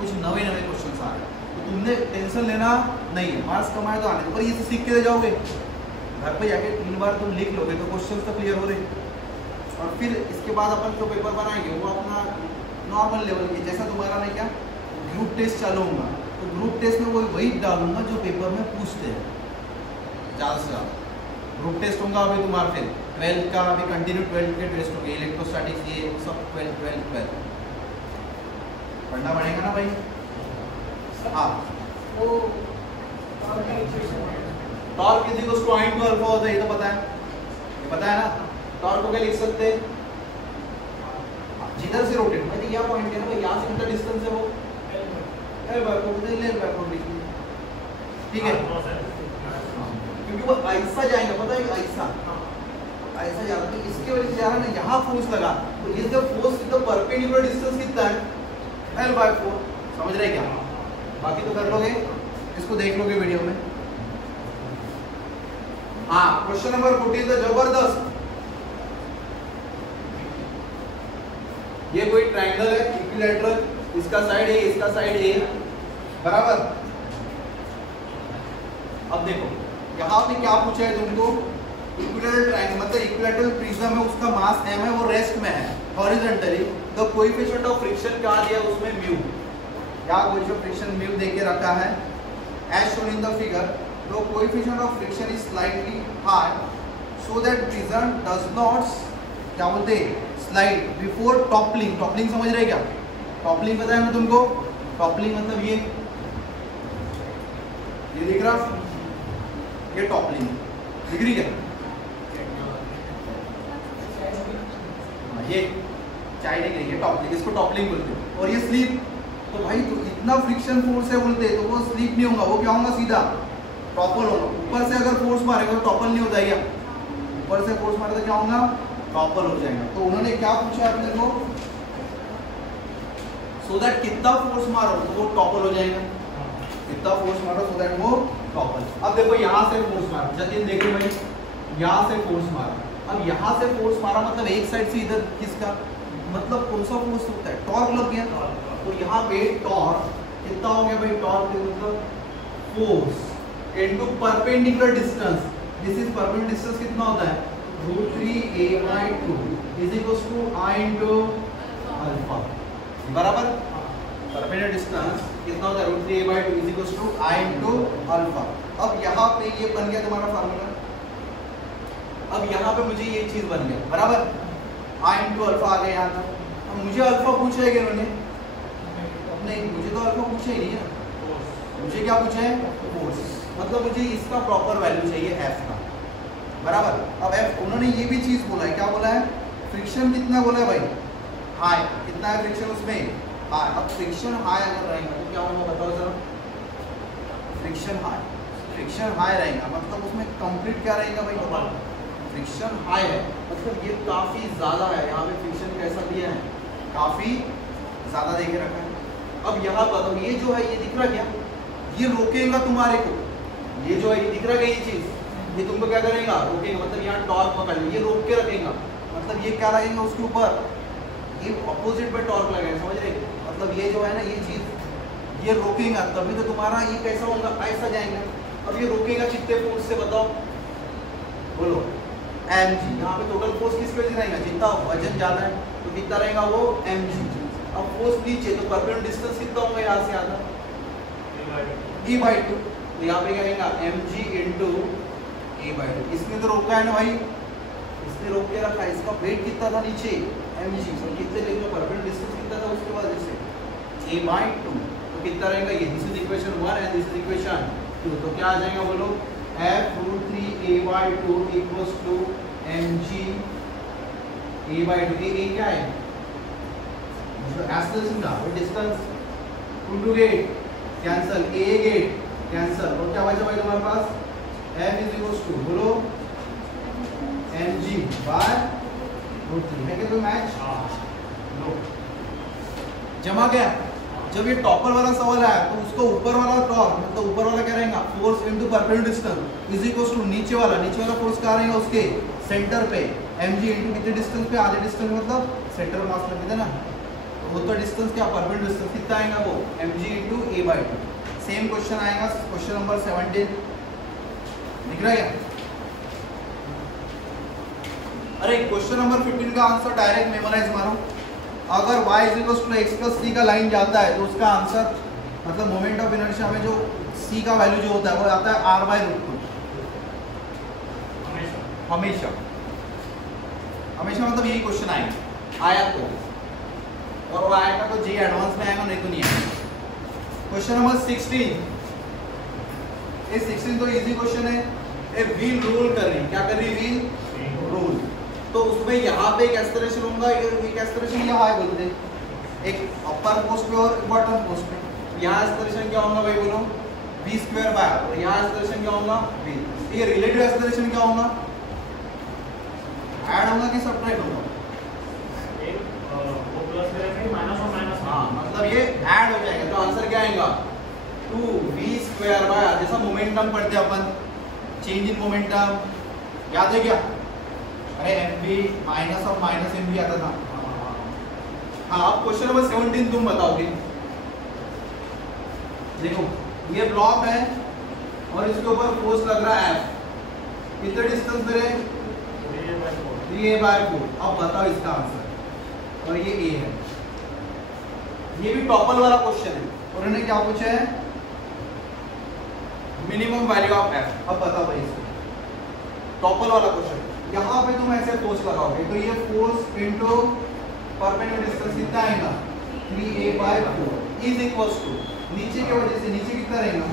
कुछ नए नए क्वेश्चंस आ रहे हैं तो तुमने टेंशन लेना नहीं है। मार्क्स कमाए तो आने, पर ये सीख के जाओगे घर पे जाके 3 बार तुम लिख लोगे तो क्वेश्चंस तो क्लियर हो रहे। और फिर इसके बाद अपन जो पेपर बनाएंगे वो अपना नॉर्मल लेवल की, जैसा तुम्हारा मैं क्या ग्रुप टेस्ट चालू होगा तो ग्रुप टेस्ट में वही डालूंगा जो पेपर में पूछते हैं ज़्यादा से ज़्यादा। ग्रुप टेस्ट होगा अभी तुम्हारा, फिर 12th का अभी कंटिन्यू 12th के टेस्ट होंगे, इलेक्ट्रोस्टैटिक्स ये सब 12 पढ़ना पड़ेगा ना भाई। हाँ torque is equals to I into alpha होता है, ये तो पता है, ये पता है ना। टॉर्क को क्या लिख सकते हैं? जिधर से रोटेट मतलब यह पॉइंट है ना भाई, यहाँ से कितना डिस्टेंस है वो L/4 ठीक है। क्योंकि वो ऐसा जाएगा, पता है ऐसा ऐसा जा रहा है, तो इसके वजह से जा रहा है ना, यहाँ फोर्स लगा तो ये जब फोर्स तो परपेंडिकुलर डिस्टेंस कितना है? L/4। समझ रहे क्या? बाकी तो कर लोगे, इसको देख लोगे वीडियो में। हाँ क्वेश्चन नंबर 14 तो जबरदस्त। ये कोई ट्रायंगल है इक्विलैटरल, इसका साइड ए इसका साइड ए बराबर। अब देखो यहाँ पे क्या पूछा है तुमको? इक्विलैटरल ट्रायंगल मतलब इक्विलैटरल प्रिज्म है, उसका मास m है, वो रेस्ट में है horizontally. The coefficient of friction क्या दिया उसमें? म्यू। क्या कोएफिशिएंट फ्रिक्शन म्यू दे के रखा है as shown in the figure. The coefficient of friction is slightly high so that prism does not क्या बोलते स्लाइड बिफोर टॉपलिंग। टॉपलिंग समझ रहे क्या? टॉपलिंग पता है ना तुमको? टॉपलिंग मतलब ये दिख रहा, ये टॉपलिंग दिख रही क्या? ये चाय दिख रही है, टॉपलिंग, इसको टॉपलिंग बोलते हैं। और ये स्लीप, तो भाई तो इतना फ्रिक्शन फोर्स है बोलते, तो वो स्लीप नहीं होगा, वो क्या होगा? सीधा टॉपल होगा। ऊपर से अगर फोर्स मारेगा तो टॉपल नहीं हो जाएगा, ऊपर से फोर्स मारे तो क्या होगा? टॉपल हो जाएगा। तो उन्होंने क्या पूछा अपने को? सो दैट कितना फोर्स मारो तो वो टॉपल हो जाएगा, कितना फोर्स मारो सो दैट वो टॉपल। अब देखो यहाँ से फोर्स मारो, जतिन देखो भाई, यहाँ से फोर्स मारा, अब यहाँ से फोर्स मारा मतलब एक साइड से इधर किसका, मतलब कौन सा फोर्स होता है? टॉर्क लग गया। तो यहाँ पे टॉर्क कितना हो गया भाई? टॉर्क मतलब force into perpendicular distance, this is perpendicular distance कितना होता है? √3a/2 is equals to I into alpha, बराबर। परपेंडिकुलर डिस्टेंस कितना होता है? √3a/2 is equals to I into alpha. अब यहाँ पे ये बन गया तुम्हारा फार्मूला। अब यहाँ पे मुझे ये चीज बन गया, बराबर। I इनटू अल्फा आ गया यहाँ तक। अब मुझे अल्फा पूछा है कि उन्होंने? नहीं, मुझे तो अल्फा पूछा ही नहीं है, मुझे क्या पूछा है? फोर्स। मतलब मुझे इसका प्रॉपर वैल्यू चाहिए f का, बराबर। अब f उन्होंने ये भी चीज बोला है, क्या बोला है? फ्रिक्शन कितना बोला है भाई? हाई। कितना है फ्रिक्शन उसमें? हाई। अब फ्रिक्शन हाई अगर रहेगा तो क्या होगा बताओ जरा? फ्रिक्शन हाई रहेगा मतलब उसमें कंप्लीट क्या रहेगा भाई? बताओ। फ्रिक्शन हाई है मतलब ये काफी ज्यादा है, यहाँ पे फ्रिक्शन कैसा दिया है? काफी ज्यादा देके रखा है। अब यहाँ बताओ, ये जो है ये दिख रहा क्या? ये रोकेगा तुम्हारे को, ये जो है ये दिख रहा है, ये चीज ये तुमको क्या करेगा? रोकेगा। मतलब यहाँ टॉर्क पकड़ ले, ये रोक के रखेगा, मतलब ये क्या लगेगा उसके ऊपर? ये ऑपोजिट पे टॉर्क लगेगा, समझ रहे? मतलब ये जो है ना ये चीज ये रोकेगा, तभी तो तुम्हारा ये कैसा होगा? ऐसा जाएगा। अब ये रोकेगा कितने फोर्स से बताओ? बोलो। mg। यहाँ पे टोटल फोर्स किसकी वजह से रहेगा? जितना वजन ज्यादा है तो कितना रहेगा वो? mg। अब फोर्स नीचे तो परपेंडिकुलर डिस्टेंस कितना होगा यहाँ से आधा? e/2। तो यहाँ पे क्या रहेगा? mg into a/2। इसने तो रोका है ना भाई, इसने रोक के रखा है। इसका वेट कितना था नीचे? mg। तो कितने लेंगे? परपेंडिकुलर डिस्टेंस कितना था उसके बाद जैसे a/2। तो कितना रहेगा ये? This is equation 1 and this is equation 2। तो क्या आ जाएगा बोलो? f√3a/2 equals to mg a/2। ये क्या है? एक्सेलरेशन का distance 2 to get cancel, a get cancel, और क्या बचा भाई तुम्हारे पास? f इज इक्वल्स टू बोलो mg/√3 है क्या? तो मैच लो जमा गया। जब ये टॉपर वाला सवाल आया तो उसको ऊपर वाला टॉर्क मतलब ऊपर वाला क्या रहेगा? Force into perpendicular distance is equals to नीचे वाला फोर्स क्या रहेगा? उसके सेंटर पे mg इनटू कितने डिस्टेंस पे? आधे डिस्टेंस मतलब सेंटर मास लगे थे ना, तो वो तो डिस्टेंस क्या? परपेंडिकुलर डिस्टेंस कितना आएगा वो? mg into a/2। Same question आएगा क्वेश्चन नंबर 17, दिख रहा है? अरे क्वेश्चन नंबर 15 का आंसर डायरेक्ट मेमोराइज मारो। अगर y = x + c का लाइन जाता है तो उसका आंसर मतलब मोमेंट ऑफ इनर्शिया में जो c का वैल्यू जो होता है वो आता है r/√2। हमेशा मतलब यही क्वेश्चन आएगा, आया तो, और वो आएगा तो जे एडवांस में आएगा, नहीं तो नहीं आएगा। क्वेश्चन नंबर 16, ये 16 तो इजी क्वेश्चन है। ए व्हील रोल कर रही, क्या कर रही? Wheel roll. तो उसमें यहाँ पे एक एक्सेलरेशन होगा, एक एक्सेलरेशन यहाँ है बोलते हैं, एक अपर पोस्ट पे और बॉटम पोस्ट पे। यहाँ एक्सेलरेशन क्या होगा भाई बोलो? v² बाय, और यहाँ एक्सेलरेशन क्या होगा? v। ये रिलेटिव एक्सेलरेशन क्या होगा? ऐड होगा कि सब्ट्रैक्ट होगा? वो प्लस करेंगे माइनस और माइनस। हाँ, मतलब ये ऐड हो जाएगा। तो आंसर क्या आएगा? 2v² बाय, जैसा मोमेंटम पढ़ते हैं अपन, चेंज इन मोमेंटम, याद है क्या? अरे mv माइनस और माइनस mv आता था। हाँ, अब क्वेश्चन नंबर 17 तुम बताओगे। देखो ये ब्लॉक है और इसके ऊपर फोर्स लग रहा है F, कितने डिस्टेंस पे है? 3a/4। अब बताओ इसका आंसर, और ये a है। ये भी टॉपल वाला क्वेश्चन है, और उन्होंने क्या पूछा है? Minimum value of F। अब बताओ भाई इसको, टॉपल वाला क्वेश्चन। यहाँ पे तुम ऐसे फोर्स लगाओगे तो ये फोर्स इनटू परपेंडिकुलर डिस्टेंस कितना आएगा? 3a/4। इज इक्वल्स टू नीचे की वजह से नीचे कितना रहेगा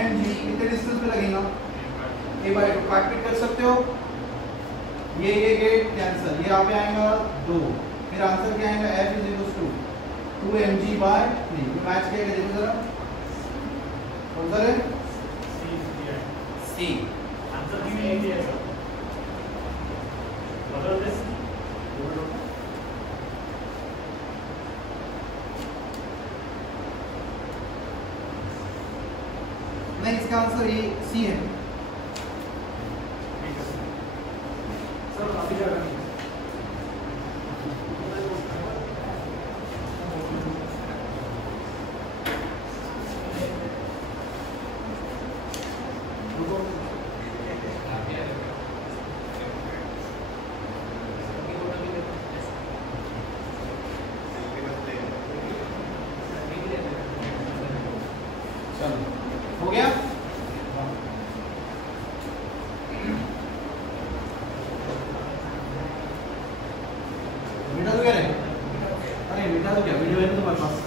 mg कितने डिस्टेंस पे लगेगा a/2 काट पीट कर सकते हो ये गेट कैंसिल ये यहाँ पे आएगा 2 फिर आंसर क्या आएगा f is equals to 2mg/3 match किया देखो जरा कौन सा है सी आंसर दी हुई है सर बदल दे नहीं इसका आंसर ये सी है सर अभी क्या करेंगे हो गया मिटा दो क्या रे अरे मिटा दो क्या वीडियो है ना तुम्हारे पास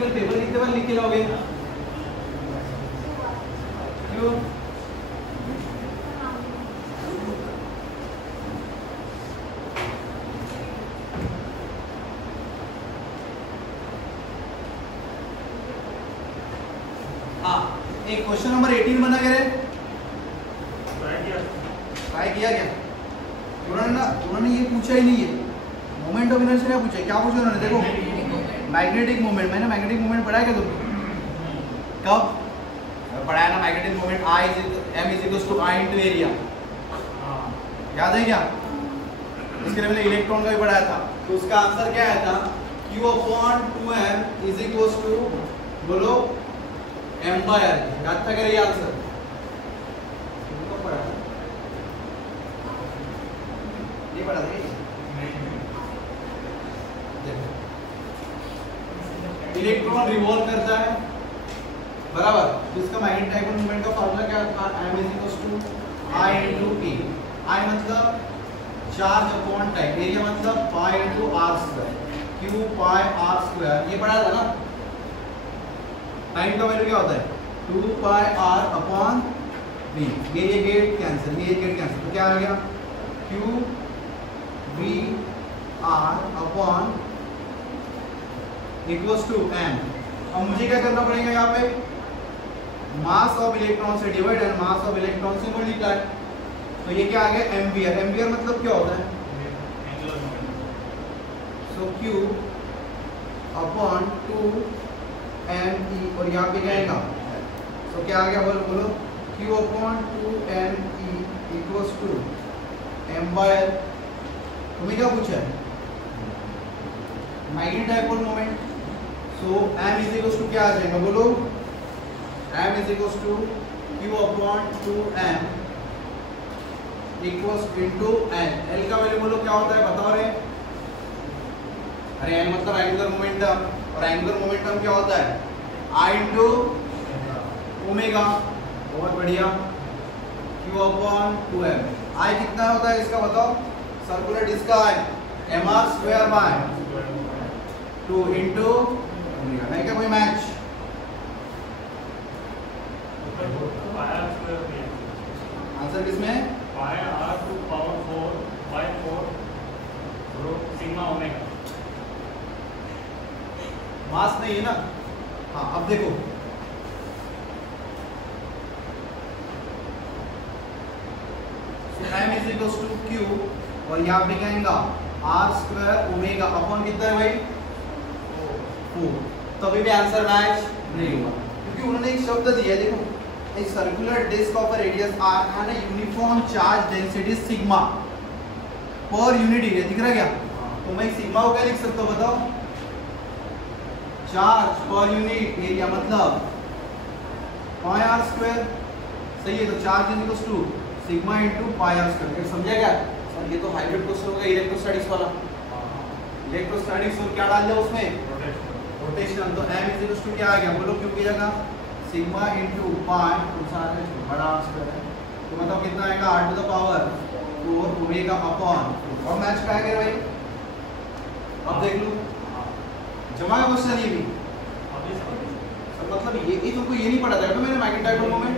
कल टेबल कितने बार लिख के लाओगे क्यों हाँ एक क्वेश्चन नंबर 18 बना के रे ट्राई किया क्या उन्होंने ये पूछा ही नहीं है मोमेंट ऑफ इनर्शिया क्या पूछा क्या पूछा उन्होंने देखो मैग्नेटिक मोमेंट मैंने मैग्नेटिक मोमेंट पढ़ा है क्या तुमने कब पढ़ाया ना magnetic moment I m is equals to I into area याद है क्या इसके लिए मैंने इलेक्ट्रॉन का भी पढ़ाया था तो उसका आंसर क्या आया था Q upon 2m is equals to बोलो m बाय r याद था क्या ये आंसर कब पढ़ा था ये पढ़ा था इलेक्ट्रॉन रिवॉल्व करता है बराबर तो इसका मैग्नेटिक डाइपोल मोमेंट का फार्मूला क्या था m = I * p I मतलब चार्ज अपॉन टाइम एरिया मतलब pi * r², q pi r² ये पढ़ा था ना टाइम का वैल्यू क्या होता है 2 pi r अपॉन v ये गेट कैंसिल तो क्या आ गया q v r अपॉन इक्वल्स टू m अब मुझे क्या करना पड़ेगा यहाँ पे मास ऑफ इलेक्ट्रॉन से divide and mass of electron से मल्टीप्लाई तो ये क्या आ गया एम्पियर मतलब क्या होता है सो q अपॉन 2me और यहाँ पे क्या आएगा तो क्या आ गया बोलो q upon 2me equals to m/l तुम्हें क्या पूछा है magnetic dipole moment so m is equals to क्या आ जाएगा बोलो m is equals to q upon 2m equals into n l का वैल्यू बोलो क्या होता है बताओ रे अरे n मतलब एंगुलर मोमेंटम और एंगुलर मोमेंटम क्या होता है I इनटू ओमेगा बहुत बढ़िया q अपॉन 2m I कितना होता है इसका बताओ सर्कुलर डिस्क का I mr²/2 इनटू है क्या कोई मैच आंसर किसमें pi r to power 4/4 sigma omega mass नहीं है ना हाँ अब देखो m is equals to q और यहाँ पे क्या आएगा r² ओमेगा अपॉन कितना है भाई 4 तो अभी भी आंसर मैच नहीं हुआ क्योंकि उन्होंने एक शब्द दिया है देखो a circular disk of a radius r and a uniform charge density sigma per unit area दिख रहा है क्या तो मैं सिग्मा को क्या लिख सकता हूँ बताओ चार्ज पर यूनिट एरिया मतलब पाई r स्क्वायर सही है तो charge is equal to sigma into pi r square समझा क्या सर ये तो हाइब्रिड क्वेश्चन होगा इलेक्ट्रोस्टैटिक्स वाला इलेक्ट्रोस्टैटिक्स और क्या डाल दिया उसमें रोटेशन, तो m इज इक्वल टू क्या आ गया बोलो, क्यों की जगह सिग्मा इनटू पाई बड़ा स्क्वायर है, तो मतलब कितना आएगा r to the power 4 omega upon, और मैच क्या है भाई, अब देख लो जमा का क्वेश्चन ये भी, मतलब ये तुमको ये नहीं पढ़ा था तो मैंने मैग्नेटिक डायपोल मोमेंट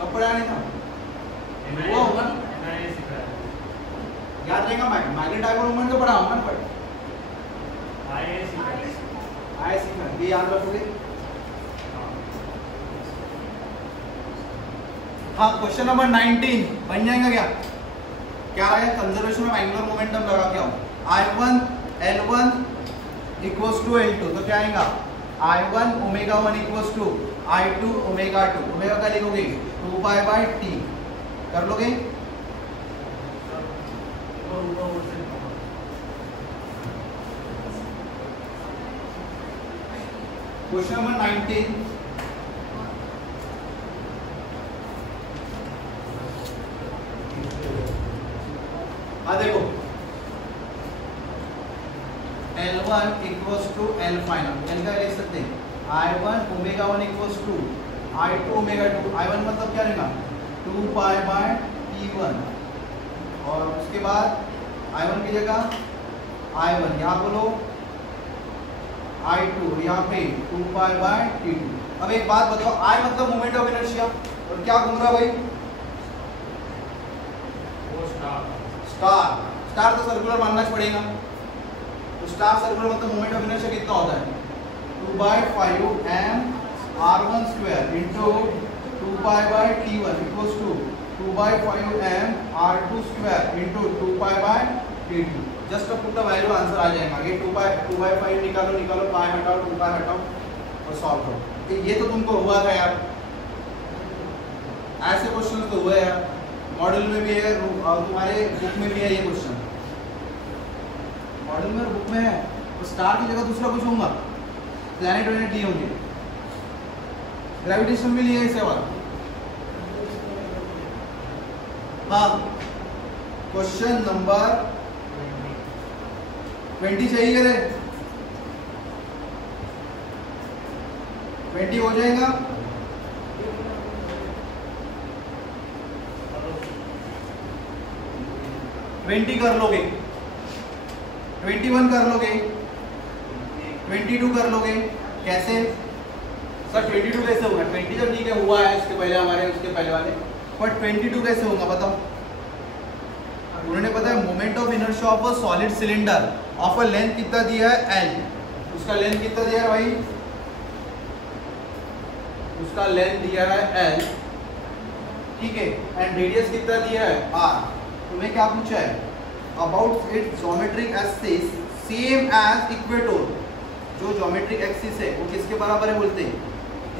अब पढ़ाया नहीं था वो होगा याद रहेगा, मैग्नेटिक डायपोल मोमेंट तो पढ़ा होगा ना, पढ़ आए सीखा ये याद रखोगे। हाँ क्वेश्चन नंबर 19 बन जाएगा क्या, क्या है कंजर्वेशन ऑफ एंगुलर मोमेंटम लगा के आओ, I1 L1 equals to L2, तो क्या आएगा I1 omega 1 equals to I2 omega 2, omega का लिखोगे 2 पाई बाय t, कर लोगे। क्वेश्चन नंबर 19 हाँ देखो L1 equals to L final, L का लिख सकते हैं I1 omega 1 equals to I2 omega 2, I1 मतलब क्या रहेगा 2 पाई बाय T1, और उसके बाद I1 की जगह I1 यहाँ बोलो I2 यहाँ पे 2 पाई बाय T2। अब एक बात बताओ, I मतलब मोमेंट ऑफ इनर्शिया, और क्या घूम रहा भाई स्टार तो सर्कुलर मानना पड़ेगा, तो स्टार सर्कुलर मतलब मोमेंट ऑफ इनर्शिया कितना होता है 2/5 m r1 square into 2 pi by t1 equals to 2/5 m r2 square into 2 pi by t2। Just put the value, answer आ जाएगा। ये 2/5 निकालो पाई हटाओ 2 पाई हटाओ और सॉल्व करो। तो ये तो तुमको हुआ था यार, ऐसे क्वेश्चन तो हुए यार, मॉडल में भी है और तुम्हारे बुक में भी है ये क्वेश्चन, मॉडल में और बुक में है। तो स्टार की जगह दूसरा कुछ होगा, प्लैनेट वैनेट लिए होंगे, ग्रेविटेशन भी लिए इसे वाला। हाँ क्वेश्चन नंबर 20 चाहिए रे, 20 हो जाएगा। ट्वेंटी कर लोगे, 21 कर लोगे, 22 कर लोगे, कैसे सर 22 कैसे होगा? 20 तो ठीक है हुआ है इसके पहले हमारे, उसके पहले वाले, पर 22 कैसे होगा बताओ? उन्होंने पता है moment of inertia of a solid cylinder of a length कितना दिया है L, उसका लेंथ कितना दिया है भाई? उसका लेंथ दिया है L, ठीक है, एंड रेडियस कितना दिया है R। तुम्हें क्या पूछा है? About its geometric axis same as equator, जो ज्योमेट्रिक एक्सिस है वो किसके बराबर है बोलते हैं?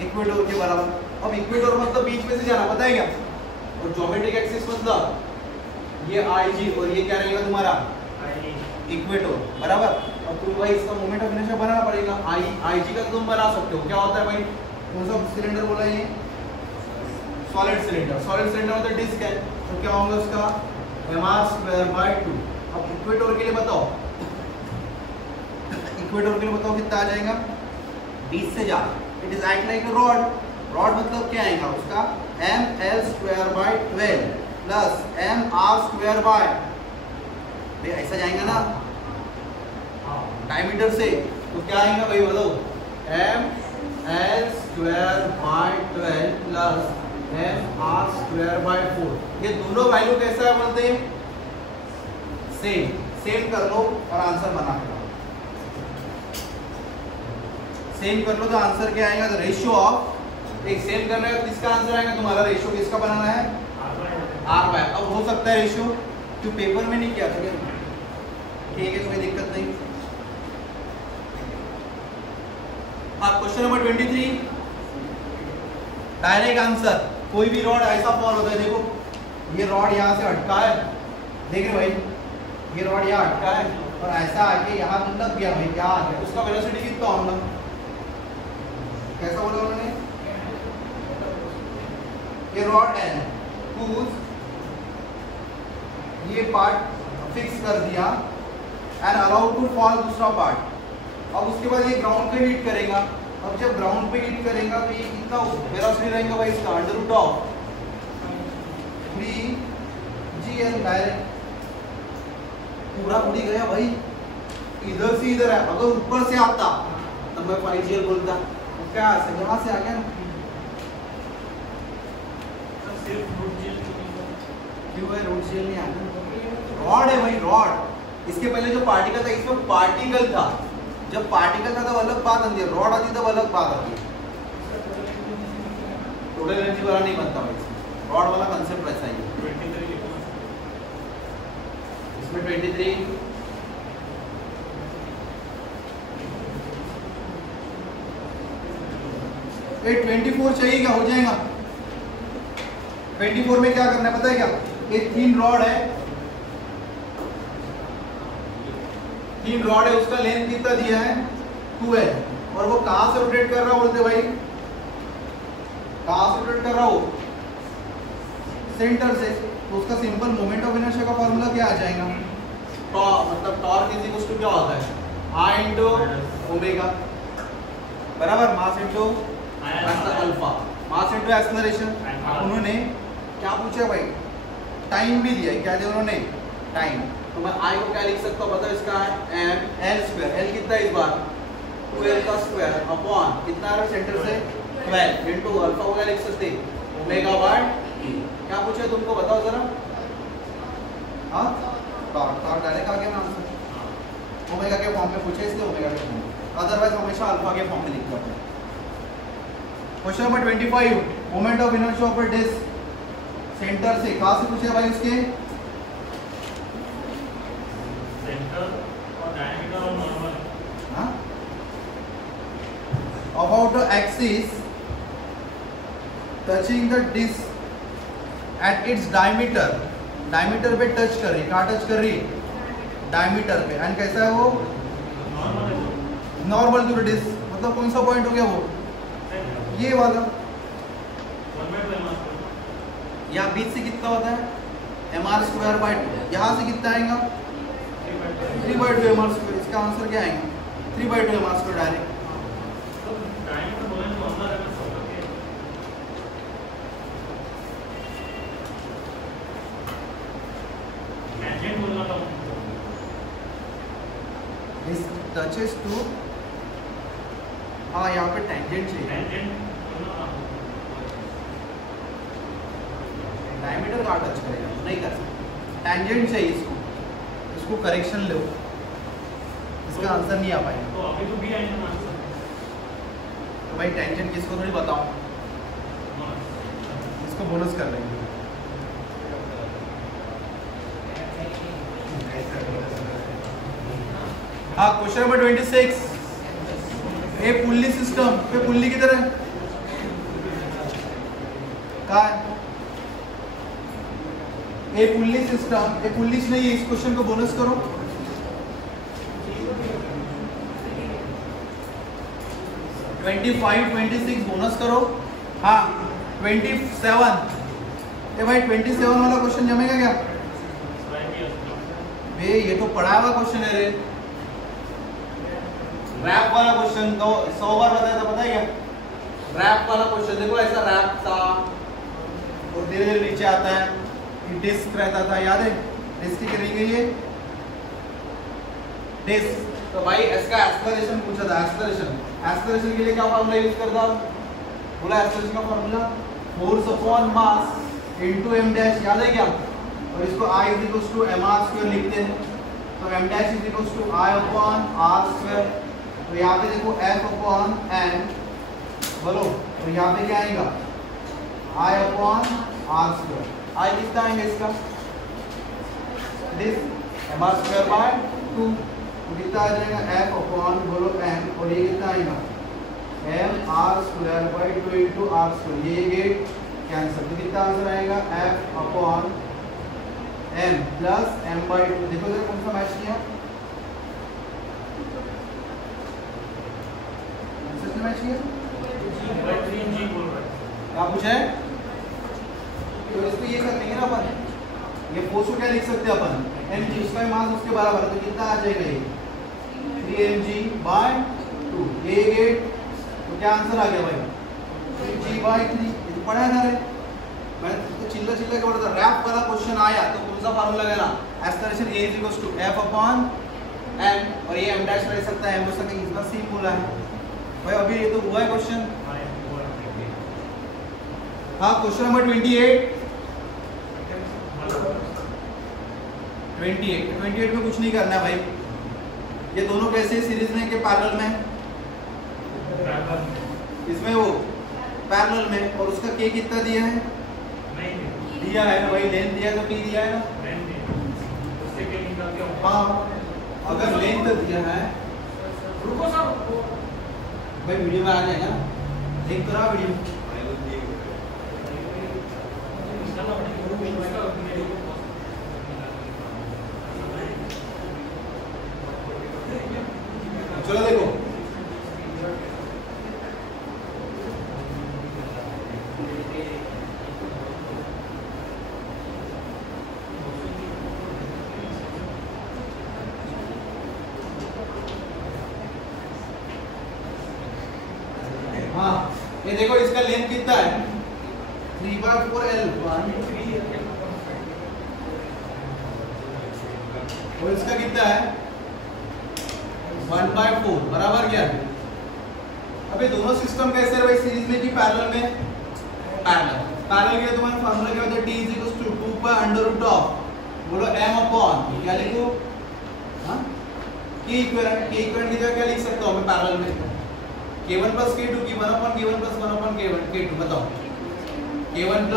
इक्वेटर के बराबर। अब इक्वेटर मतलब बीच में से जाना, पता है क्या? और ज्योमेट्रिक एक्सिस मतलब ये IG और ये क्या रहेगा तुम्हारा इक्वेटर, बराबर। अब तुम भाई इसका मोमेंट ऑफ इनर्शिया बनाना पड़ेगा, IG का तुम बना सकते हो। क्या होता है भाई? कौन सा सिलेंडर बोला ये? Solid cylinder. सॉलिड सिलेंडर मतलब डिस्क है, तो क्या होगा उसका mr²/2। अब इक्वेटर के लिए बताओ, इक्वेटर के लिए बताओ कितना आ जाएगा? 20 से जा, it is act like a rod. Rod मतलब क्या आएगा उसका? ml²/12 प्लस mr², ऐसा जाएगा ना डायमीटर से, तो क्या आएगा भाई बताओ? ml²/12 plus mr²/4। ये दोनों वैल्यू कैसा है बोलते हैं? सेम। सेम कर लो और आंसर बना लो। सेम कर लो तो आंसर क्या आएगा? द रेशियो ऑफ, एक सेम करना है किसका आंसर आएगा तुम्हारा? रेशियो किसका बनाना है? R/। अब हो सकता है रेशियो जो पेपर में नहीं किया था, ठीक है, कोई दिक्कत नहीं। अब क्वेश्चन नंबर 23, डायरेक्ट आंसर। कोई भी रॉड ऐसा फॉल होता है, देखो ये रॉड यहाँ से अटका है, देख रहे भाई, ये रॉड यहाँ अटका है और ऐसा आके यहाँ लग गया भाई, क्या आ गया? उसका वेलोसिटी कितना होगा? कैसा बोला उन्होंने? ये रॉड है, ये पार्ट फिक्स कर दिया एंड अलाउ टू फॉल दूसरा पार्ट, अब उसके बाद ये ग्राउंड पे हिट करेगा। अब जब ग्राउंड पे हिट करेगा तो ये कितना वेलोसिटी रहेगा भाई इसका, under root of 3gl direct पूरा उड़ी गया भाई, इधर से इधर है। अगर ऊपर से आता तब मैं 5gl बोलता, क्या यहाँ से आ गया ना। क्यों है रूट जेल नहीं आना, रॉड है भाई रॉड। इसके पहले जो पार्टिकल था इसमें पार्टिकल था, जब पार्टिकल था तब अलग बात आती है, रॉड आती तब अलग बात आती है। टोटल एनर्जी वाला नहीं बनता भाई, रॉड वाला कंसेप्ट वैसा ही है। इसमें 23 24 चाहिए क्या, हो जाएगा। 24 में क्या करना है पता है क्या, एक तीन रॉड है, तीन रॉड है, उसका लेंथ कितना दिया है 2 है, और वो कहां से रोटेट कर रहा है बोलते भाई, कहां से रोटेट कर रहा हो, सेंटर से। तो उसका सिंपल मोमेंट ऑफ इनर्शिया का फॉर्मूला क्या आ जाएगा, मतलब टॉर्क इज इक्वल टू क्या होता है, I इंटू ओमेगा बराबर mass into alpha, mass into acceleration. उन्होंने क्या पूछा भाई, टाइम भी दिया है, क्या दिया उन्होंने, टाइम। तो मैं I को क्या लिख सकता हूँ बताओ, इसका है m l स्क्वायर, l कितना है इस बार 2l का स्क्वायर अपॉन कितना है सेंटर से 12 इंटू अल्फा को क्या लिख सकते ओमेगा बाय e। क्या पूछा है तुमको बताओ जरा, हाँ टॉर्क डायरेक्ट आ गया ना आंसर, ओमेगा के फॉर्म में पूछे इसलिए ओमेगा के फॉर्म में, अदरवाइज हमेशा अल्फा के फॉर्म में लिखते हैं। Question number 25, moment of inertia of a disc, centre से कहां से पूछे भाई उसके, सेंटर और डायमीटर और नॉर्मल, हाँ about the axis touching the disc at its diameter, diameter पे टच कर रही है, कहाँ टच कर रही है डायमीटर पे, एंड कैसा है वो नॉर्मल टू द डिस्क, मतलब कौन सा पॉइंट हो गया वो, ये वाला। यहाँ बीच से कितना होता है mr स्क्वायर बाय 2, यहाँ से कितना आएगा 3/2 mr स्क्वायर, इसका आंसर क्या आएगा 3/2 mr square direct. This touches to, हाँ यहाँ पे टेंजेंट चाहिए, डायमीटर कहाँ टच करेगा, नहीं कर सकते, टेंजेंट चाहिए इसको, इसको करेक्शन लो, इसका आंसर नहीं आ पाएगा। तो अभी तो भी आएगा आंसर, तो भाई टेंजेंट किसको थोड़ी बताऊं, इसको बोनस कर लेंगे। हाँ क्वेश्चन नंबर 26, ए पुल्ली सिस्टम पे, पुल्ली किधर है, कहाँ है, ए पुल्ली सिस्टम, ए पुल्ली नहीं है, इस क्वेश्चन को बोनस करो। ट्वेंटी 26 बोनस करो, हाँ 27, ए भाई 27 वाला क्वेश्चन जमेगा क्या, बे ये तो पढ़ा हुआ क्वेश्चन है रे, रैप वाला क्वेश्चन तो 100 बार बताया था, पता है क्या, रैप वाला क्वेश्चन देखो ऐसा रैप था और धीरे धीरे नीचे आता है, डिस्क रहता था, याद है डिस्क की रही गई है डिस्क। तो भाई इसका एक्सेलरेशन पूछा था, एक्सेलरेशन के लिए क्या फॉर्मूला यूज करता, बोला एक्सेलरेशन का formula force upon mass into m dash, याद है क्या, और इसको I is equal to mr square लिखते हैं, तो m dash is equal to I upon r square. तो यहाँ पे देखो f अपॉन n बोलो, तो यहाँ पे क्या आएगा I upon r square, I कितना आएगा इसका दिस mr स्क्वायर बाय 2, तो कितना आ जाएगा f अपॉन बोलो m, और ये कितना आएगा m r square by 2 into r square, ये गेट कैंसिल, तो कितना आंसर आएगा f upon m plus m by 2। देखो जरा कौन सा मैच किया, मैच किया क्या पूछा है, तो इसको ये कर लेंगे ना अपन, ये फोर्स को क्या लिख सकते हैं अपन m, जिसका मास उसके बराबर है, तो कितना आ जाएगा ये 3mg/2 ये गेट, तो क्या आंसर आ गया भाई 3g/3। ये तो पढ़ा है ना रे, मैंने तो चिल्ला चिल्ला के बोला था रैप वाला क्वेश्चन आया तो कौन सा फार्मूला लगाना, एक्सेलरेशन a = f/m, और ये m डैश रह सकता है, m हो सकता है, इसका सी बोला है भाई। अभी ये तो हुआ है क्वेश्चन। हाँ क्वेश्चन नंबर 28 में कुछ नहीं करना है भाई। ये दोनों कैसे सीरीज में के पैरेलल में, इसमें वो पैरेलल में, और उसका k कितना दिया है, दिया है ना भाई, लेंथ दिया है तो p दिया है ना। हाँ अगर लेंथ दिया है, रुको सर भाई वीडियो में आ जाएगा, देख तो रहा वीडियो। चलो देखो हाँ ये देखो इसका लेंथ कितना है 3/4L, और इसका कितना है 1/4, बराबर क्या। अब ये दोनों सिस्टम कैसे है भाई, सीरीज में कि पैरेलल में, पैरेलल के तुम्हारा फार्मूला क्या होता है, t = 2π√, बोलो m/, क्या लिखो, हाँ k इक्विवेलेंट की जगह क्या लिख सकता हूँ मैं पैरेलल में, k1 + k2 की 1/k1 + 1/k2, बताओ k1 +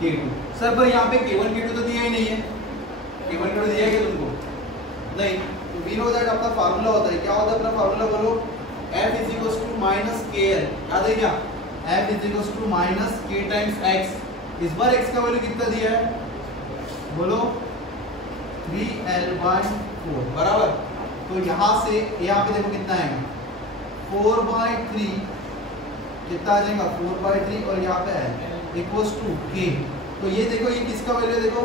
k2। सर पर यहाँ पे k1 k2 तो दिया ही नहीं है, k1 k2 दिया है क्या तुमको, नहीं। तो वी नो दैट अपना फार्मूला होता है, क्या होता है अपना फार्मूला, बोलो f = -kl, याद है क्या, f = -k × x। इस बार x का वैल्यू कितना दिया है, बोलो 3l/4, बराबर। तो यहाँ से यहाँ पे देखो कितना आएगा 4/3, कितना आ जाएगा 4/3, और यहाँ पे है = k। तो ये देखो ये किसका वैल्यू है, देखो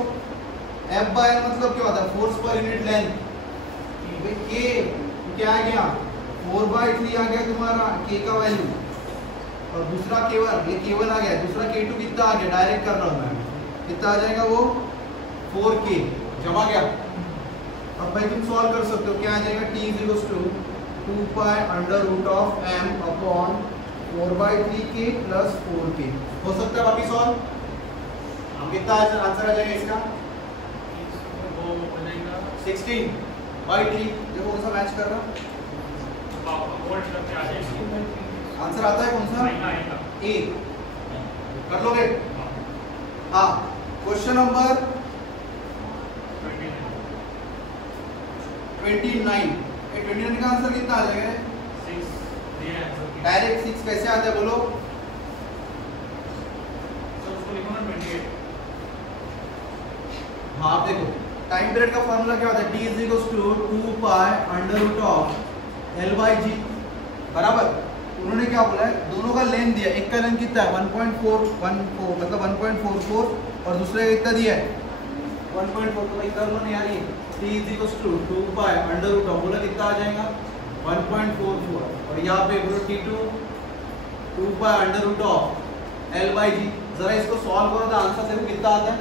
f/l मतलब क्या होता है, फोर्स पर यूनिट लेंथ, k क्या आ गया 4/3 आ गया तुम्हारा k का वैल्यू, और दूसरा k1, ये k1 आ गया, दूसरा k2 कितना आ गया, डायरेक्ट कर रहा हूँ मैं, कितना आ जाएगा वो 4k, जमा गया। अब भाई तुम सॉल्व कर सकते हो, क्या आ जाएगा t = 2π√m/4/3k + 4k, हो सकता है बाकी सॉल्व। कितना आंसर आ जाएगा इसका 16/3, देखो कौन सा मैच कर रहा, आंसर आता है कौन सा, ए, कर लोगे। हाँ क्वेश्चन नंबर 29, 29 का आंसर कितना आ जाएगा, 6 डायरेक्ट 6 कैसे आता है बोलो, हाँ आप देखो टाइम पीरियड का फॉर्मूला क्या होता है, t = 2π√L/g, बराबर। उन्होंने क्या बोला है, दोनों का लेंथ दिया, एक का लेंथ कितना है 1.414, मतलब 1.44, और दूसरे का कितना दिया है 1.4, तो भाई कर लो ना यार, ये t = 2π√, बोला कितना आ जाएगा 1.44, और यहाँ पे बोलो t2 2π√L/g। जरा इसको सॉल्व करो तो आंसर देखो कितना आता है,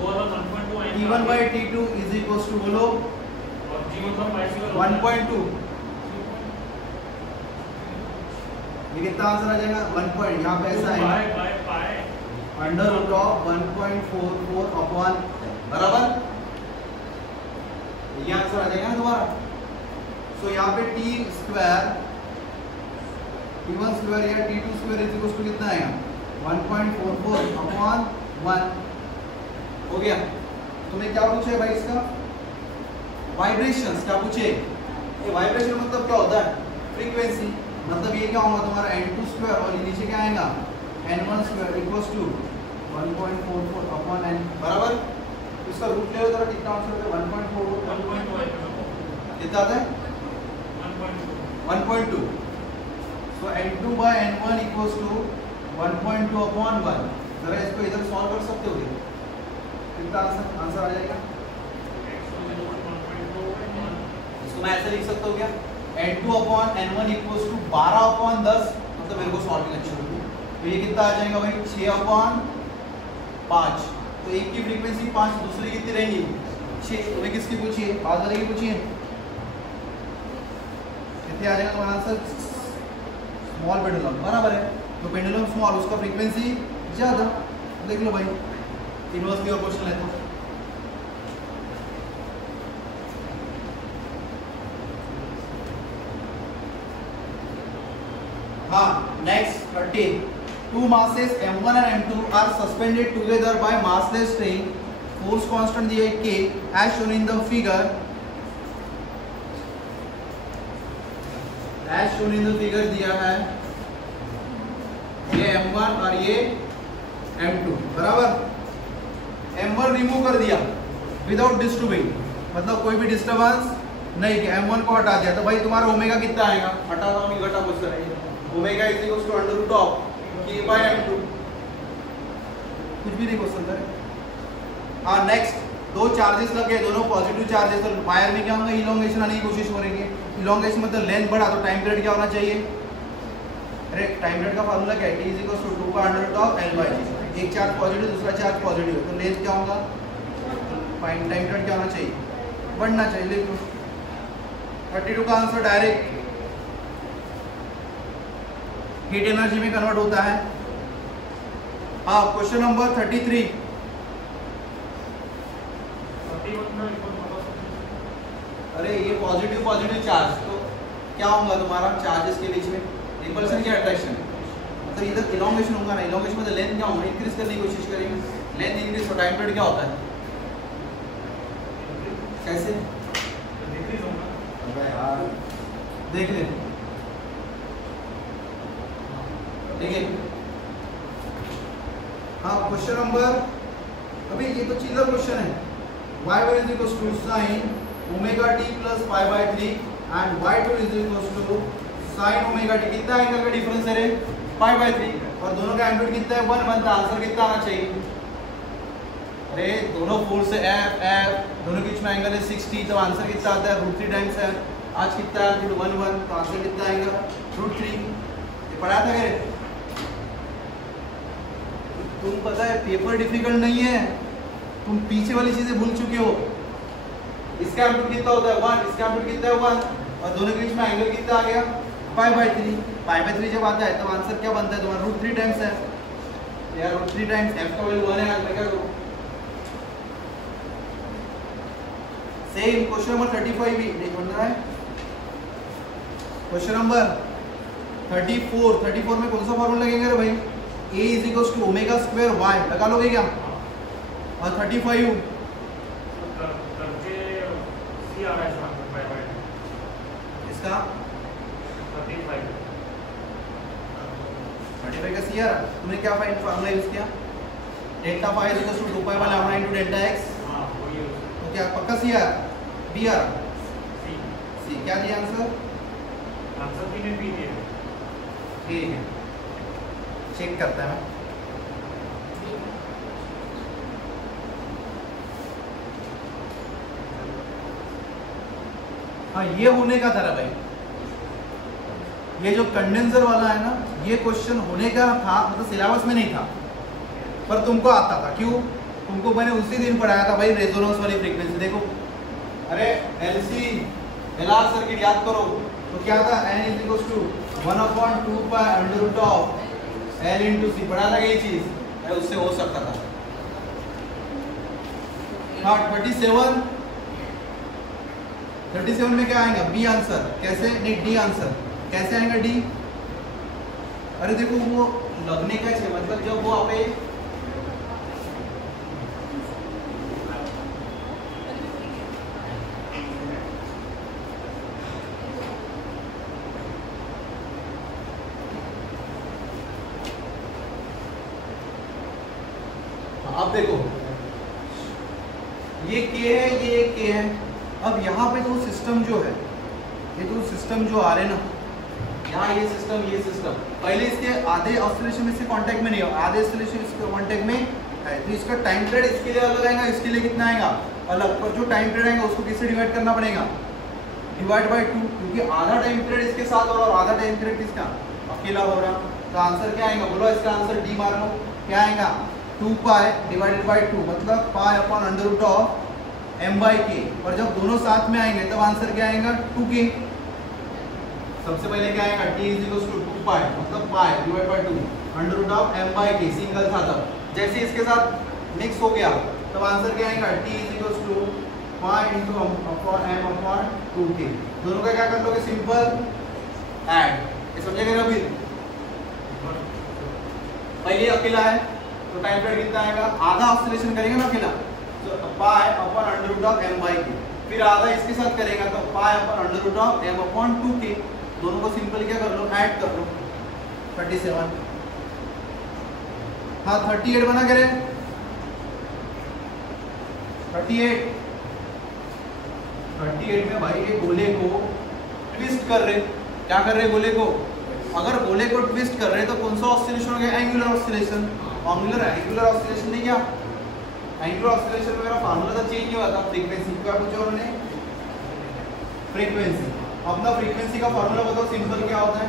T1/T2 = बोलो 1.2, ये कितना आंसर आ जाएगा 1 यहाँ पे ऐसा है √1.44 बराबर, ये आंसर आ जाएगा ना दोबारा। सो यहाँ पे t² t1² या t2² = कितना आएगा 1.44/1 हो गया। तुम्हें क्या पूछे भाई इसका, वाइब्रेशंस क्या पूछे, ये वाइब्रेशन मतलब क्या होता है, फ्रीक्वेंसी, मतलब ये क्या होगा तुम्हारा n2² और नीचे क्या आएगा n1² = 1.44/n, बराबर। इसका रूट ले लो जरा, कितना आंसर है 1.44, कितना आता है 1.2। सो n2/n1 = 1.2/1, जरा इसको इधर सॉल्व कर सकते हो, कितना आंसर आ जाएगा तो मैं ऐसे लिख सकता हूँ क्या, n2/n1 इक्वल्स टू 12/10, मतलब मेरे को सॉल्विंग अच्छी होगी। तो ये कितना आ जाएगा भाई 6/5। तो एक की फ्रीक्वेंसी 5, दूसरी कितनी रहेंगी 6। तुम्हें किसकी पूछिए, बाद वाले की पूछिए, कितने आ जाएगा तुम्हारा आंसर, स्मॉल पेंडुलम बराबर है। तो पेंडुलम स्मॉल, उसका फ्रीक्वेंसी ज़्यादा। देख लो भाई इनवर्सली और क्वेश्चन है तो हाँ। Next 13, two masses m1 and m2 are suspended together by massless string, force constant दिया है k as shown in the figure, as shown in the figure दिया है ये m1 और ये m2 बराबर। m1 रिमूव कर दिया विदाउट डिस्टर्बिंग, मतलब कोई भी डिस्टर्बेंस नहीं किया, m1 को हटा दिया, तो भाई तुम्हारा ओमेगा कितना आएगा, हटा दो कि घटा कुछ करेंगे, omega is equal to under root of k by m2, कुछ भी नहीं क्वेश्चन है। हाँ नेक्स्ट, दो चार्जेस लगे, दोनों पॉजिटिव चार्जेस, तो वायर में क्या होगा, इलोंगेशन आने की कोशिश करेंगे। इलोंगेशन मतलब लेंथ बढ़ा, तो टाइम पीरियड क्या होना चाहिए, अरे टाइम पीरियड का फार्मूला क्या है, t इज इक्वल टू 2 का under root of l by g। एक चार्ज पॉजिटिव, दूसरा चार्ज पॉजिटिव है, तो लेंथ क्या होगा, टाइम पीरियड क्या होना चाहिए, बढ़ना चाहिए। लिख लो 32 का आंसर डायरेक्ट हीट एनर्जी में कन्वर्ट होता है। हाँ क्वेश्चन नंबर 33, अरे ये पॉजिटिव पॉजिटिव चार्ज, तो क्या होगा तुम्हारा चार्जेस के बीच में रिपल्शन की अट्रैक्शन, मतलब इधर इलोंगेशन होगा ना, इलोंगेशन मतलब लेंथ क्या होगा, इंक्रीज करने की कोशिश करेंगे, लेंथ इंक्रीज, तो टाइम पीरियड क्या होता है, कैसे डिक्रीज होगा, यार देख ले, ठीक है। हाँ क्वेश्चन नंबर, अभी ये तो चीज़ा क्वेश्चन है, y1 is equal to sin omega t plus pi by 3 and y2 is equal to sin omega t, कितना एंगल का डिफरेंस है रे, पाई बाय 3, और दोनों का एम्पलीट्यूड कितना है 1 1, तो आंसर कितना आना चाहिए, अरे दोनों फोर्स से f दोनों के बीच में एंगल है 60, तो आंसर कितना आता है √3 टाइम्स है, आज कितना है 1 1, तो आंसर कितना आएगा √3। ये पढ़ा था क्या, तुम पता है पेपर डिफिकल्ट नहीं है, तुम पीछे वाली चीजें भूल चुके हो। इसका एम्पलीट्यूड कितना होता है 1, इसका एम्पलीट्यूड कितना है 1, और दोनों के बीच में एंगल कितना आ गया पाई बाय 3। पाई बाय 3 जब आता है तो आंसर क्या बनता है तुम्हारा √3 टाइम्स है, यार √3 टाइम्स f का वैल्यू 1 है, मैं क्या करूं। सेम क्वेश्चन नंबर 35 भी बन रहा है। क्वेश्चन नंबर 34 में कौन सा फॉर्मूला लगेगा रे भाई, a is equal to omega square y, लगा लोगे क्या, और 35 इसका 35 का सी आ रहा, तुमने क्या फाइंड फार्मूला यूज किया, delta phi is equal to 2 pi by lambda into delta x, तो क्या पक्का सी आ रहा, बी आ रहा, सी क्या दिया आंसर, आंसर बी ने बी दिया, ठीक है चेक करता है मैं। हाँ ये होने का था भाई, ये जो कंडेंसर वाला है ना, ये क्वेश्चन होने का था, मतलब सिलेबस में नहीं था, पर तुमको आता था, क्यों, तुमको मैंने उसी दिन पढ़ाया था भाई रेजोनेंस वाली फ्रीक्वेंसी। देखो अरे एलसी एलआर सर्किट याद करो, तो क्या था n is equal to 1/2 pi under root of L into C, पढ़ा था ये चीज, उससे हो सकता था। हाँ 37 में क्या आएगा बी आंसर, कैसे नहीं डी आंसर, कैसे आएगा डी, अरे देखो वो लगने का है, मतलब जब वो आप अब देखो ये के है, ये के है, अब यहाँ पे तो सिस्टम जो है, ये तो सिस्टम जो आ रहे ना, यहाँ ये सिस्टम पहले इसके आधे ऑसिलेशन इससे कांटेक्ट में नहीं हो, आधे ऑसिलेशन इसके कांटेक्ट में है, तो इसका टाइम पीरियड इसके लिए अलग आएगा, इसके लिए कितना आएगा अलग, पर जो टाइम पीरियड आएगा उसको किससे डिवाइड करना पड़ेगा, डिवाइड बाय 2, क्योंकि आधा टाइम पीरियड इसके साथ और आधा टाइम पीरियड किसका, अकेला हो रहा। तो आंसर क्या आएगा, बोलो इसका आंसर डी मार लो। क्या आएगा, 2 पाई डिवाइडेड बाय 2, मतलब pi upon under root of m by k. और जब दोनों साथ में आएंगे तब आंसर क्या आएगा, 2k। सबसे पहले क्या आएगा, t is equal to 2 pi, मतलब pi divide by 2 under root of m by k, single था तब। जैसे इसके साथ मिक्स हो गया तब आंसर क्या आएगा, t is equal to pi into upon m upon 2k। दोनों का क्या कर लोगे, सिंपल ऐड। ये समझेगा ना। फिर पहले अकेला है तो टाइम पीरियड कितना आएगा, आधा ऑसिलेशन करेगा ना अकेला, तो pi upon under root of m by k. फिर आधा इसके साथ करेगा तो pi upon under root of m upon 2k। दोनों को सिंपल क्या कर लो, ऐड कर लो। 37, हाँ 38 बना करे, 38 में भाई ये गोले को ट्विस्ट कर रहे। क्या कर रहे गोले को, अगर गोले को ट्विस्ट कर रहे तो कौन सा ऑसिलेशन हो गया, एंगुलर ऑसिलेशन। एंगुलर ऑसिलेशन नहीं, क्या एंगुलर ऑसिलेशन में मेरा फार्मूला तो चेंज हुआ था, फ्रीक्वेंसी क्या पूछा उन्होंने, फ्रीक्वेंसी। अपना फ्रीक्वेंसी का फार्मूला बताओ, सिंपल क्या होता है,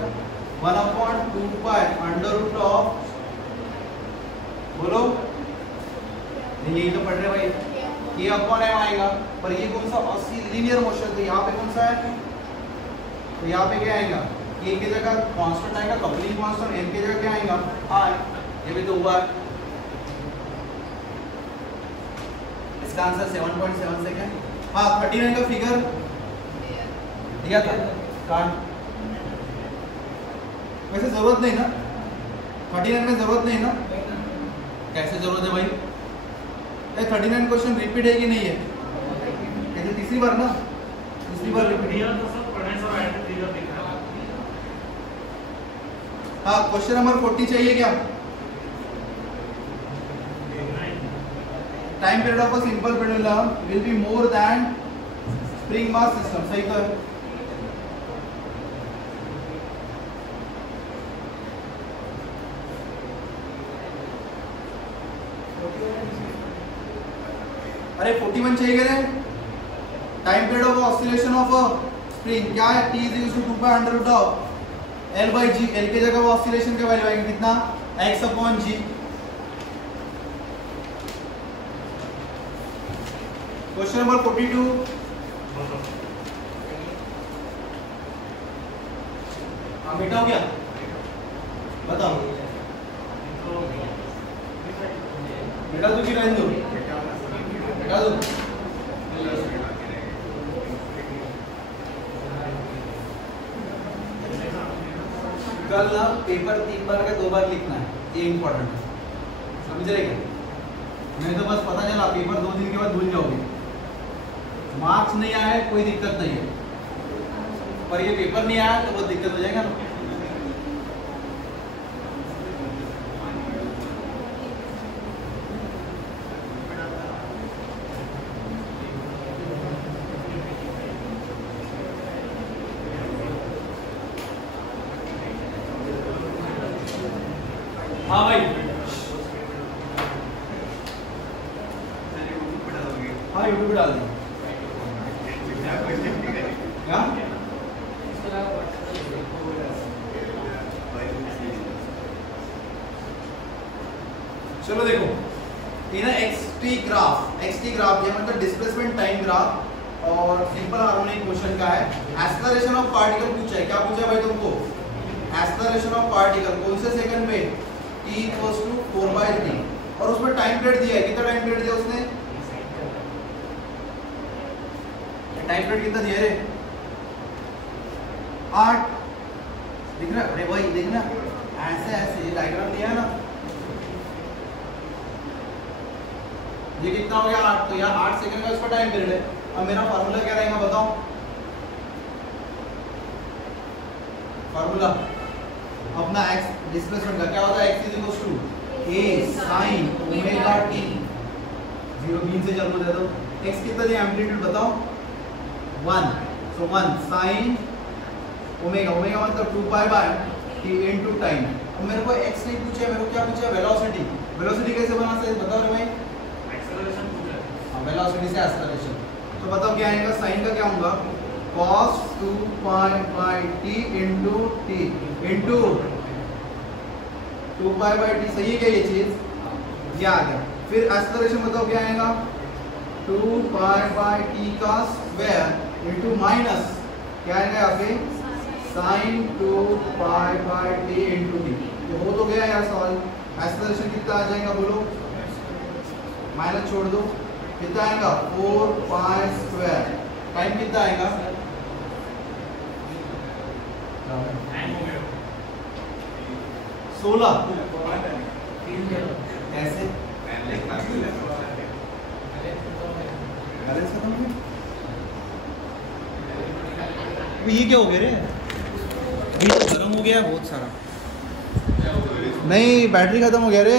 1/2 पाई अंडर रूट ऑफ, बोलो यही तो पढ़ रहे भाई, ये अपॉन m आएगा। पर ये कौन सा लीनियर मोशन, तो यहाँ पे कौन सा है, तो यहाँ पे क्या आएगा, k की जगह कांस्टेंट आएगा, कपलिंग कांस्टेंट, m की जगह क्या आएगा, r। ये भी तो हुआ। इसका आंसर 7.7 से क्या, हाँ 39 का फिगर दिया था काट। वैसे जरूरत नहीं ना, 39 में जरूरत नहीं ना, कैसे जरूरत है भाई, 39 क्वेश्चन रिपीट है कि नहीं है, कैसे तीसरी बार ना, तीसरी बार रिपीट है। हाँ क्वेश्चन नंबर 40 चाहिए क्या, time period of a simple pendulum will be more than spring mass system, सही तो है। अरे 41 चाहिए क्या रे, time period of oscillation of a spring क्या है, t is equal to 2 pi under root of L by g. L की जगह वो ऑसिलेशन का वैल्यू आएगा कितना, x upon g। Question number 42, हाँ बेटा हो क्या, बताओ बेटा, तू की रहने दो बेटा, दो कल ना पेपर 3 बार का 2 बार लिखना है, ये इंपॉर्टेंट है, समझ रहे क्या। मैं तो बस पता चला पेपर 2 दिन के बाद भूल जाओगे, मार्क्स नहीं आया है कोई दिक्कत नहीं है, पर ये पेपर नहीं आया तो बहुत दिक्कत हो जाएगा ना। हाँ भाई, हाँ यूट्यूब पे डाल दें क्या, चलो देखो ये ना एक्सटी ग्राफ ये मतलब डिस्प्लेसमेंट टाइम ग्राफ और सिंपल हार्मोनिक मोशन का है। एक्सेलरेशन ऑफ पार्टिकल पूछा है, क्या पूछा है भाई तुमको, एक्सेलरेशन ऑफ पार्टिकल कौन से सेकंड में, t इक्वल्स टू 4/3 और उसमें टाइम पीरियड दिया है, कितना टाइम पीरियड दिया उसने, टाइम पीरियड कितना दिया रे, 8। दिख रहा, अरे भाई देखना ऐसे ऐसे ये डायग्राम दिया है ना, ये कितना हो गया 8, तो यहाँ 8 सेकंड का इसका टाइम पीरियड है। अब मेरा फार्मूला क्या रहेगा बताओ, फार्मूला अपना x डिस्प्लेसमेंट का क्या होता है, x is equal to a sin omega t, 0 3 से जन्म दे दो, x कितना दिया एम्पलीट्यूड बताओ 1, सो 1 sin ओमेगा, ओमेगा मतलब 2 pi bye t into time. अब मेरे को x नहीं पूछा है, मेरे को क्या पूछा है, वेलोसिटी। वेलोसिटी कैसे बना सकते हैं बताओ रे भाई, एक्सेलरेशन पूछा है, हां वेलोसिटी से एक्सेलरेशन। तो बताओ क्या आएगा, sin का क्या होगा cos 2 pi by t into T into 2 pi by T. सही है क्या ये चीज? ये आ गया। फिर एक्सेलरेशन बताओ क्या आएगा? 2 पाई बाई टी का स्क्वायर इंटू माइनस क्या आएगा यहाँ पे? Sine 2 pi by t into t. ये हो तो गया यार सवाल। एक्सेलरेशन कितना आ जाएगा बोलो? माइनस छोड़ दो, कितना आएगा? 4 पाई स्क्वायर। टाइम कितना आएगा? 16। ऐसे बैलेंस खत्म हो गया। ये क्या हो गया रे? ये तो गर्म हो गया बहुत सारा। नहीं बैटरी खत्म हो गया रे।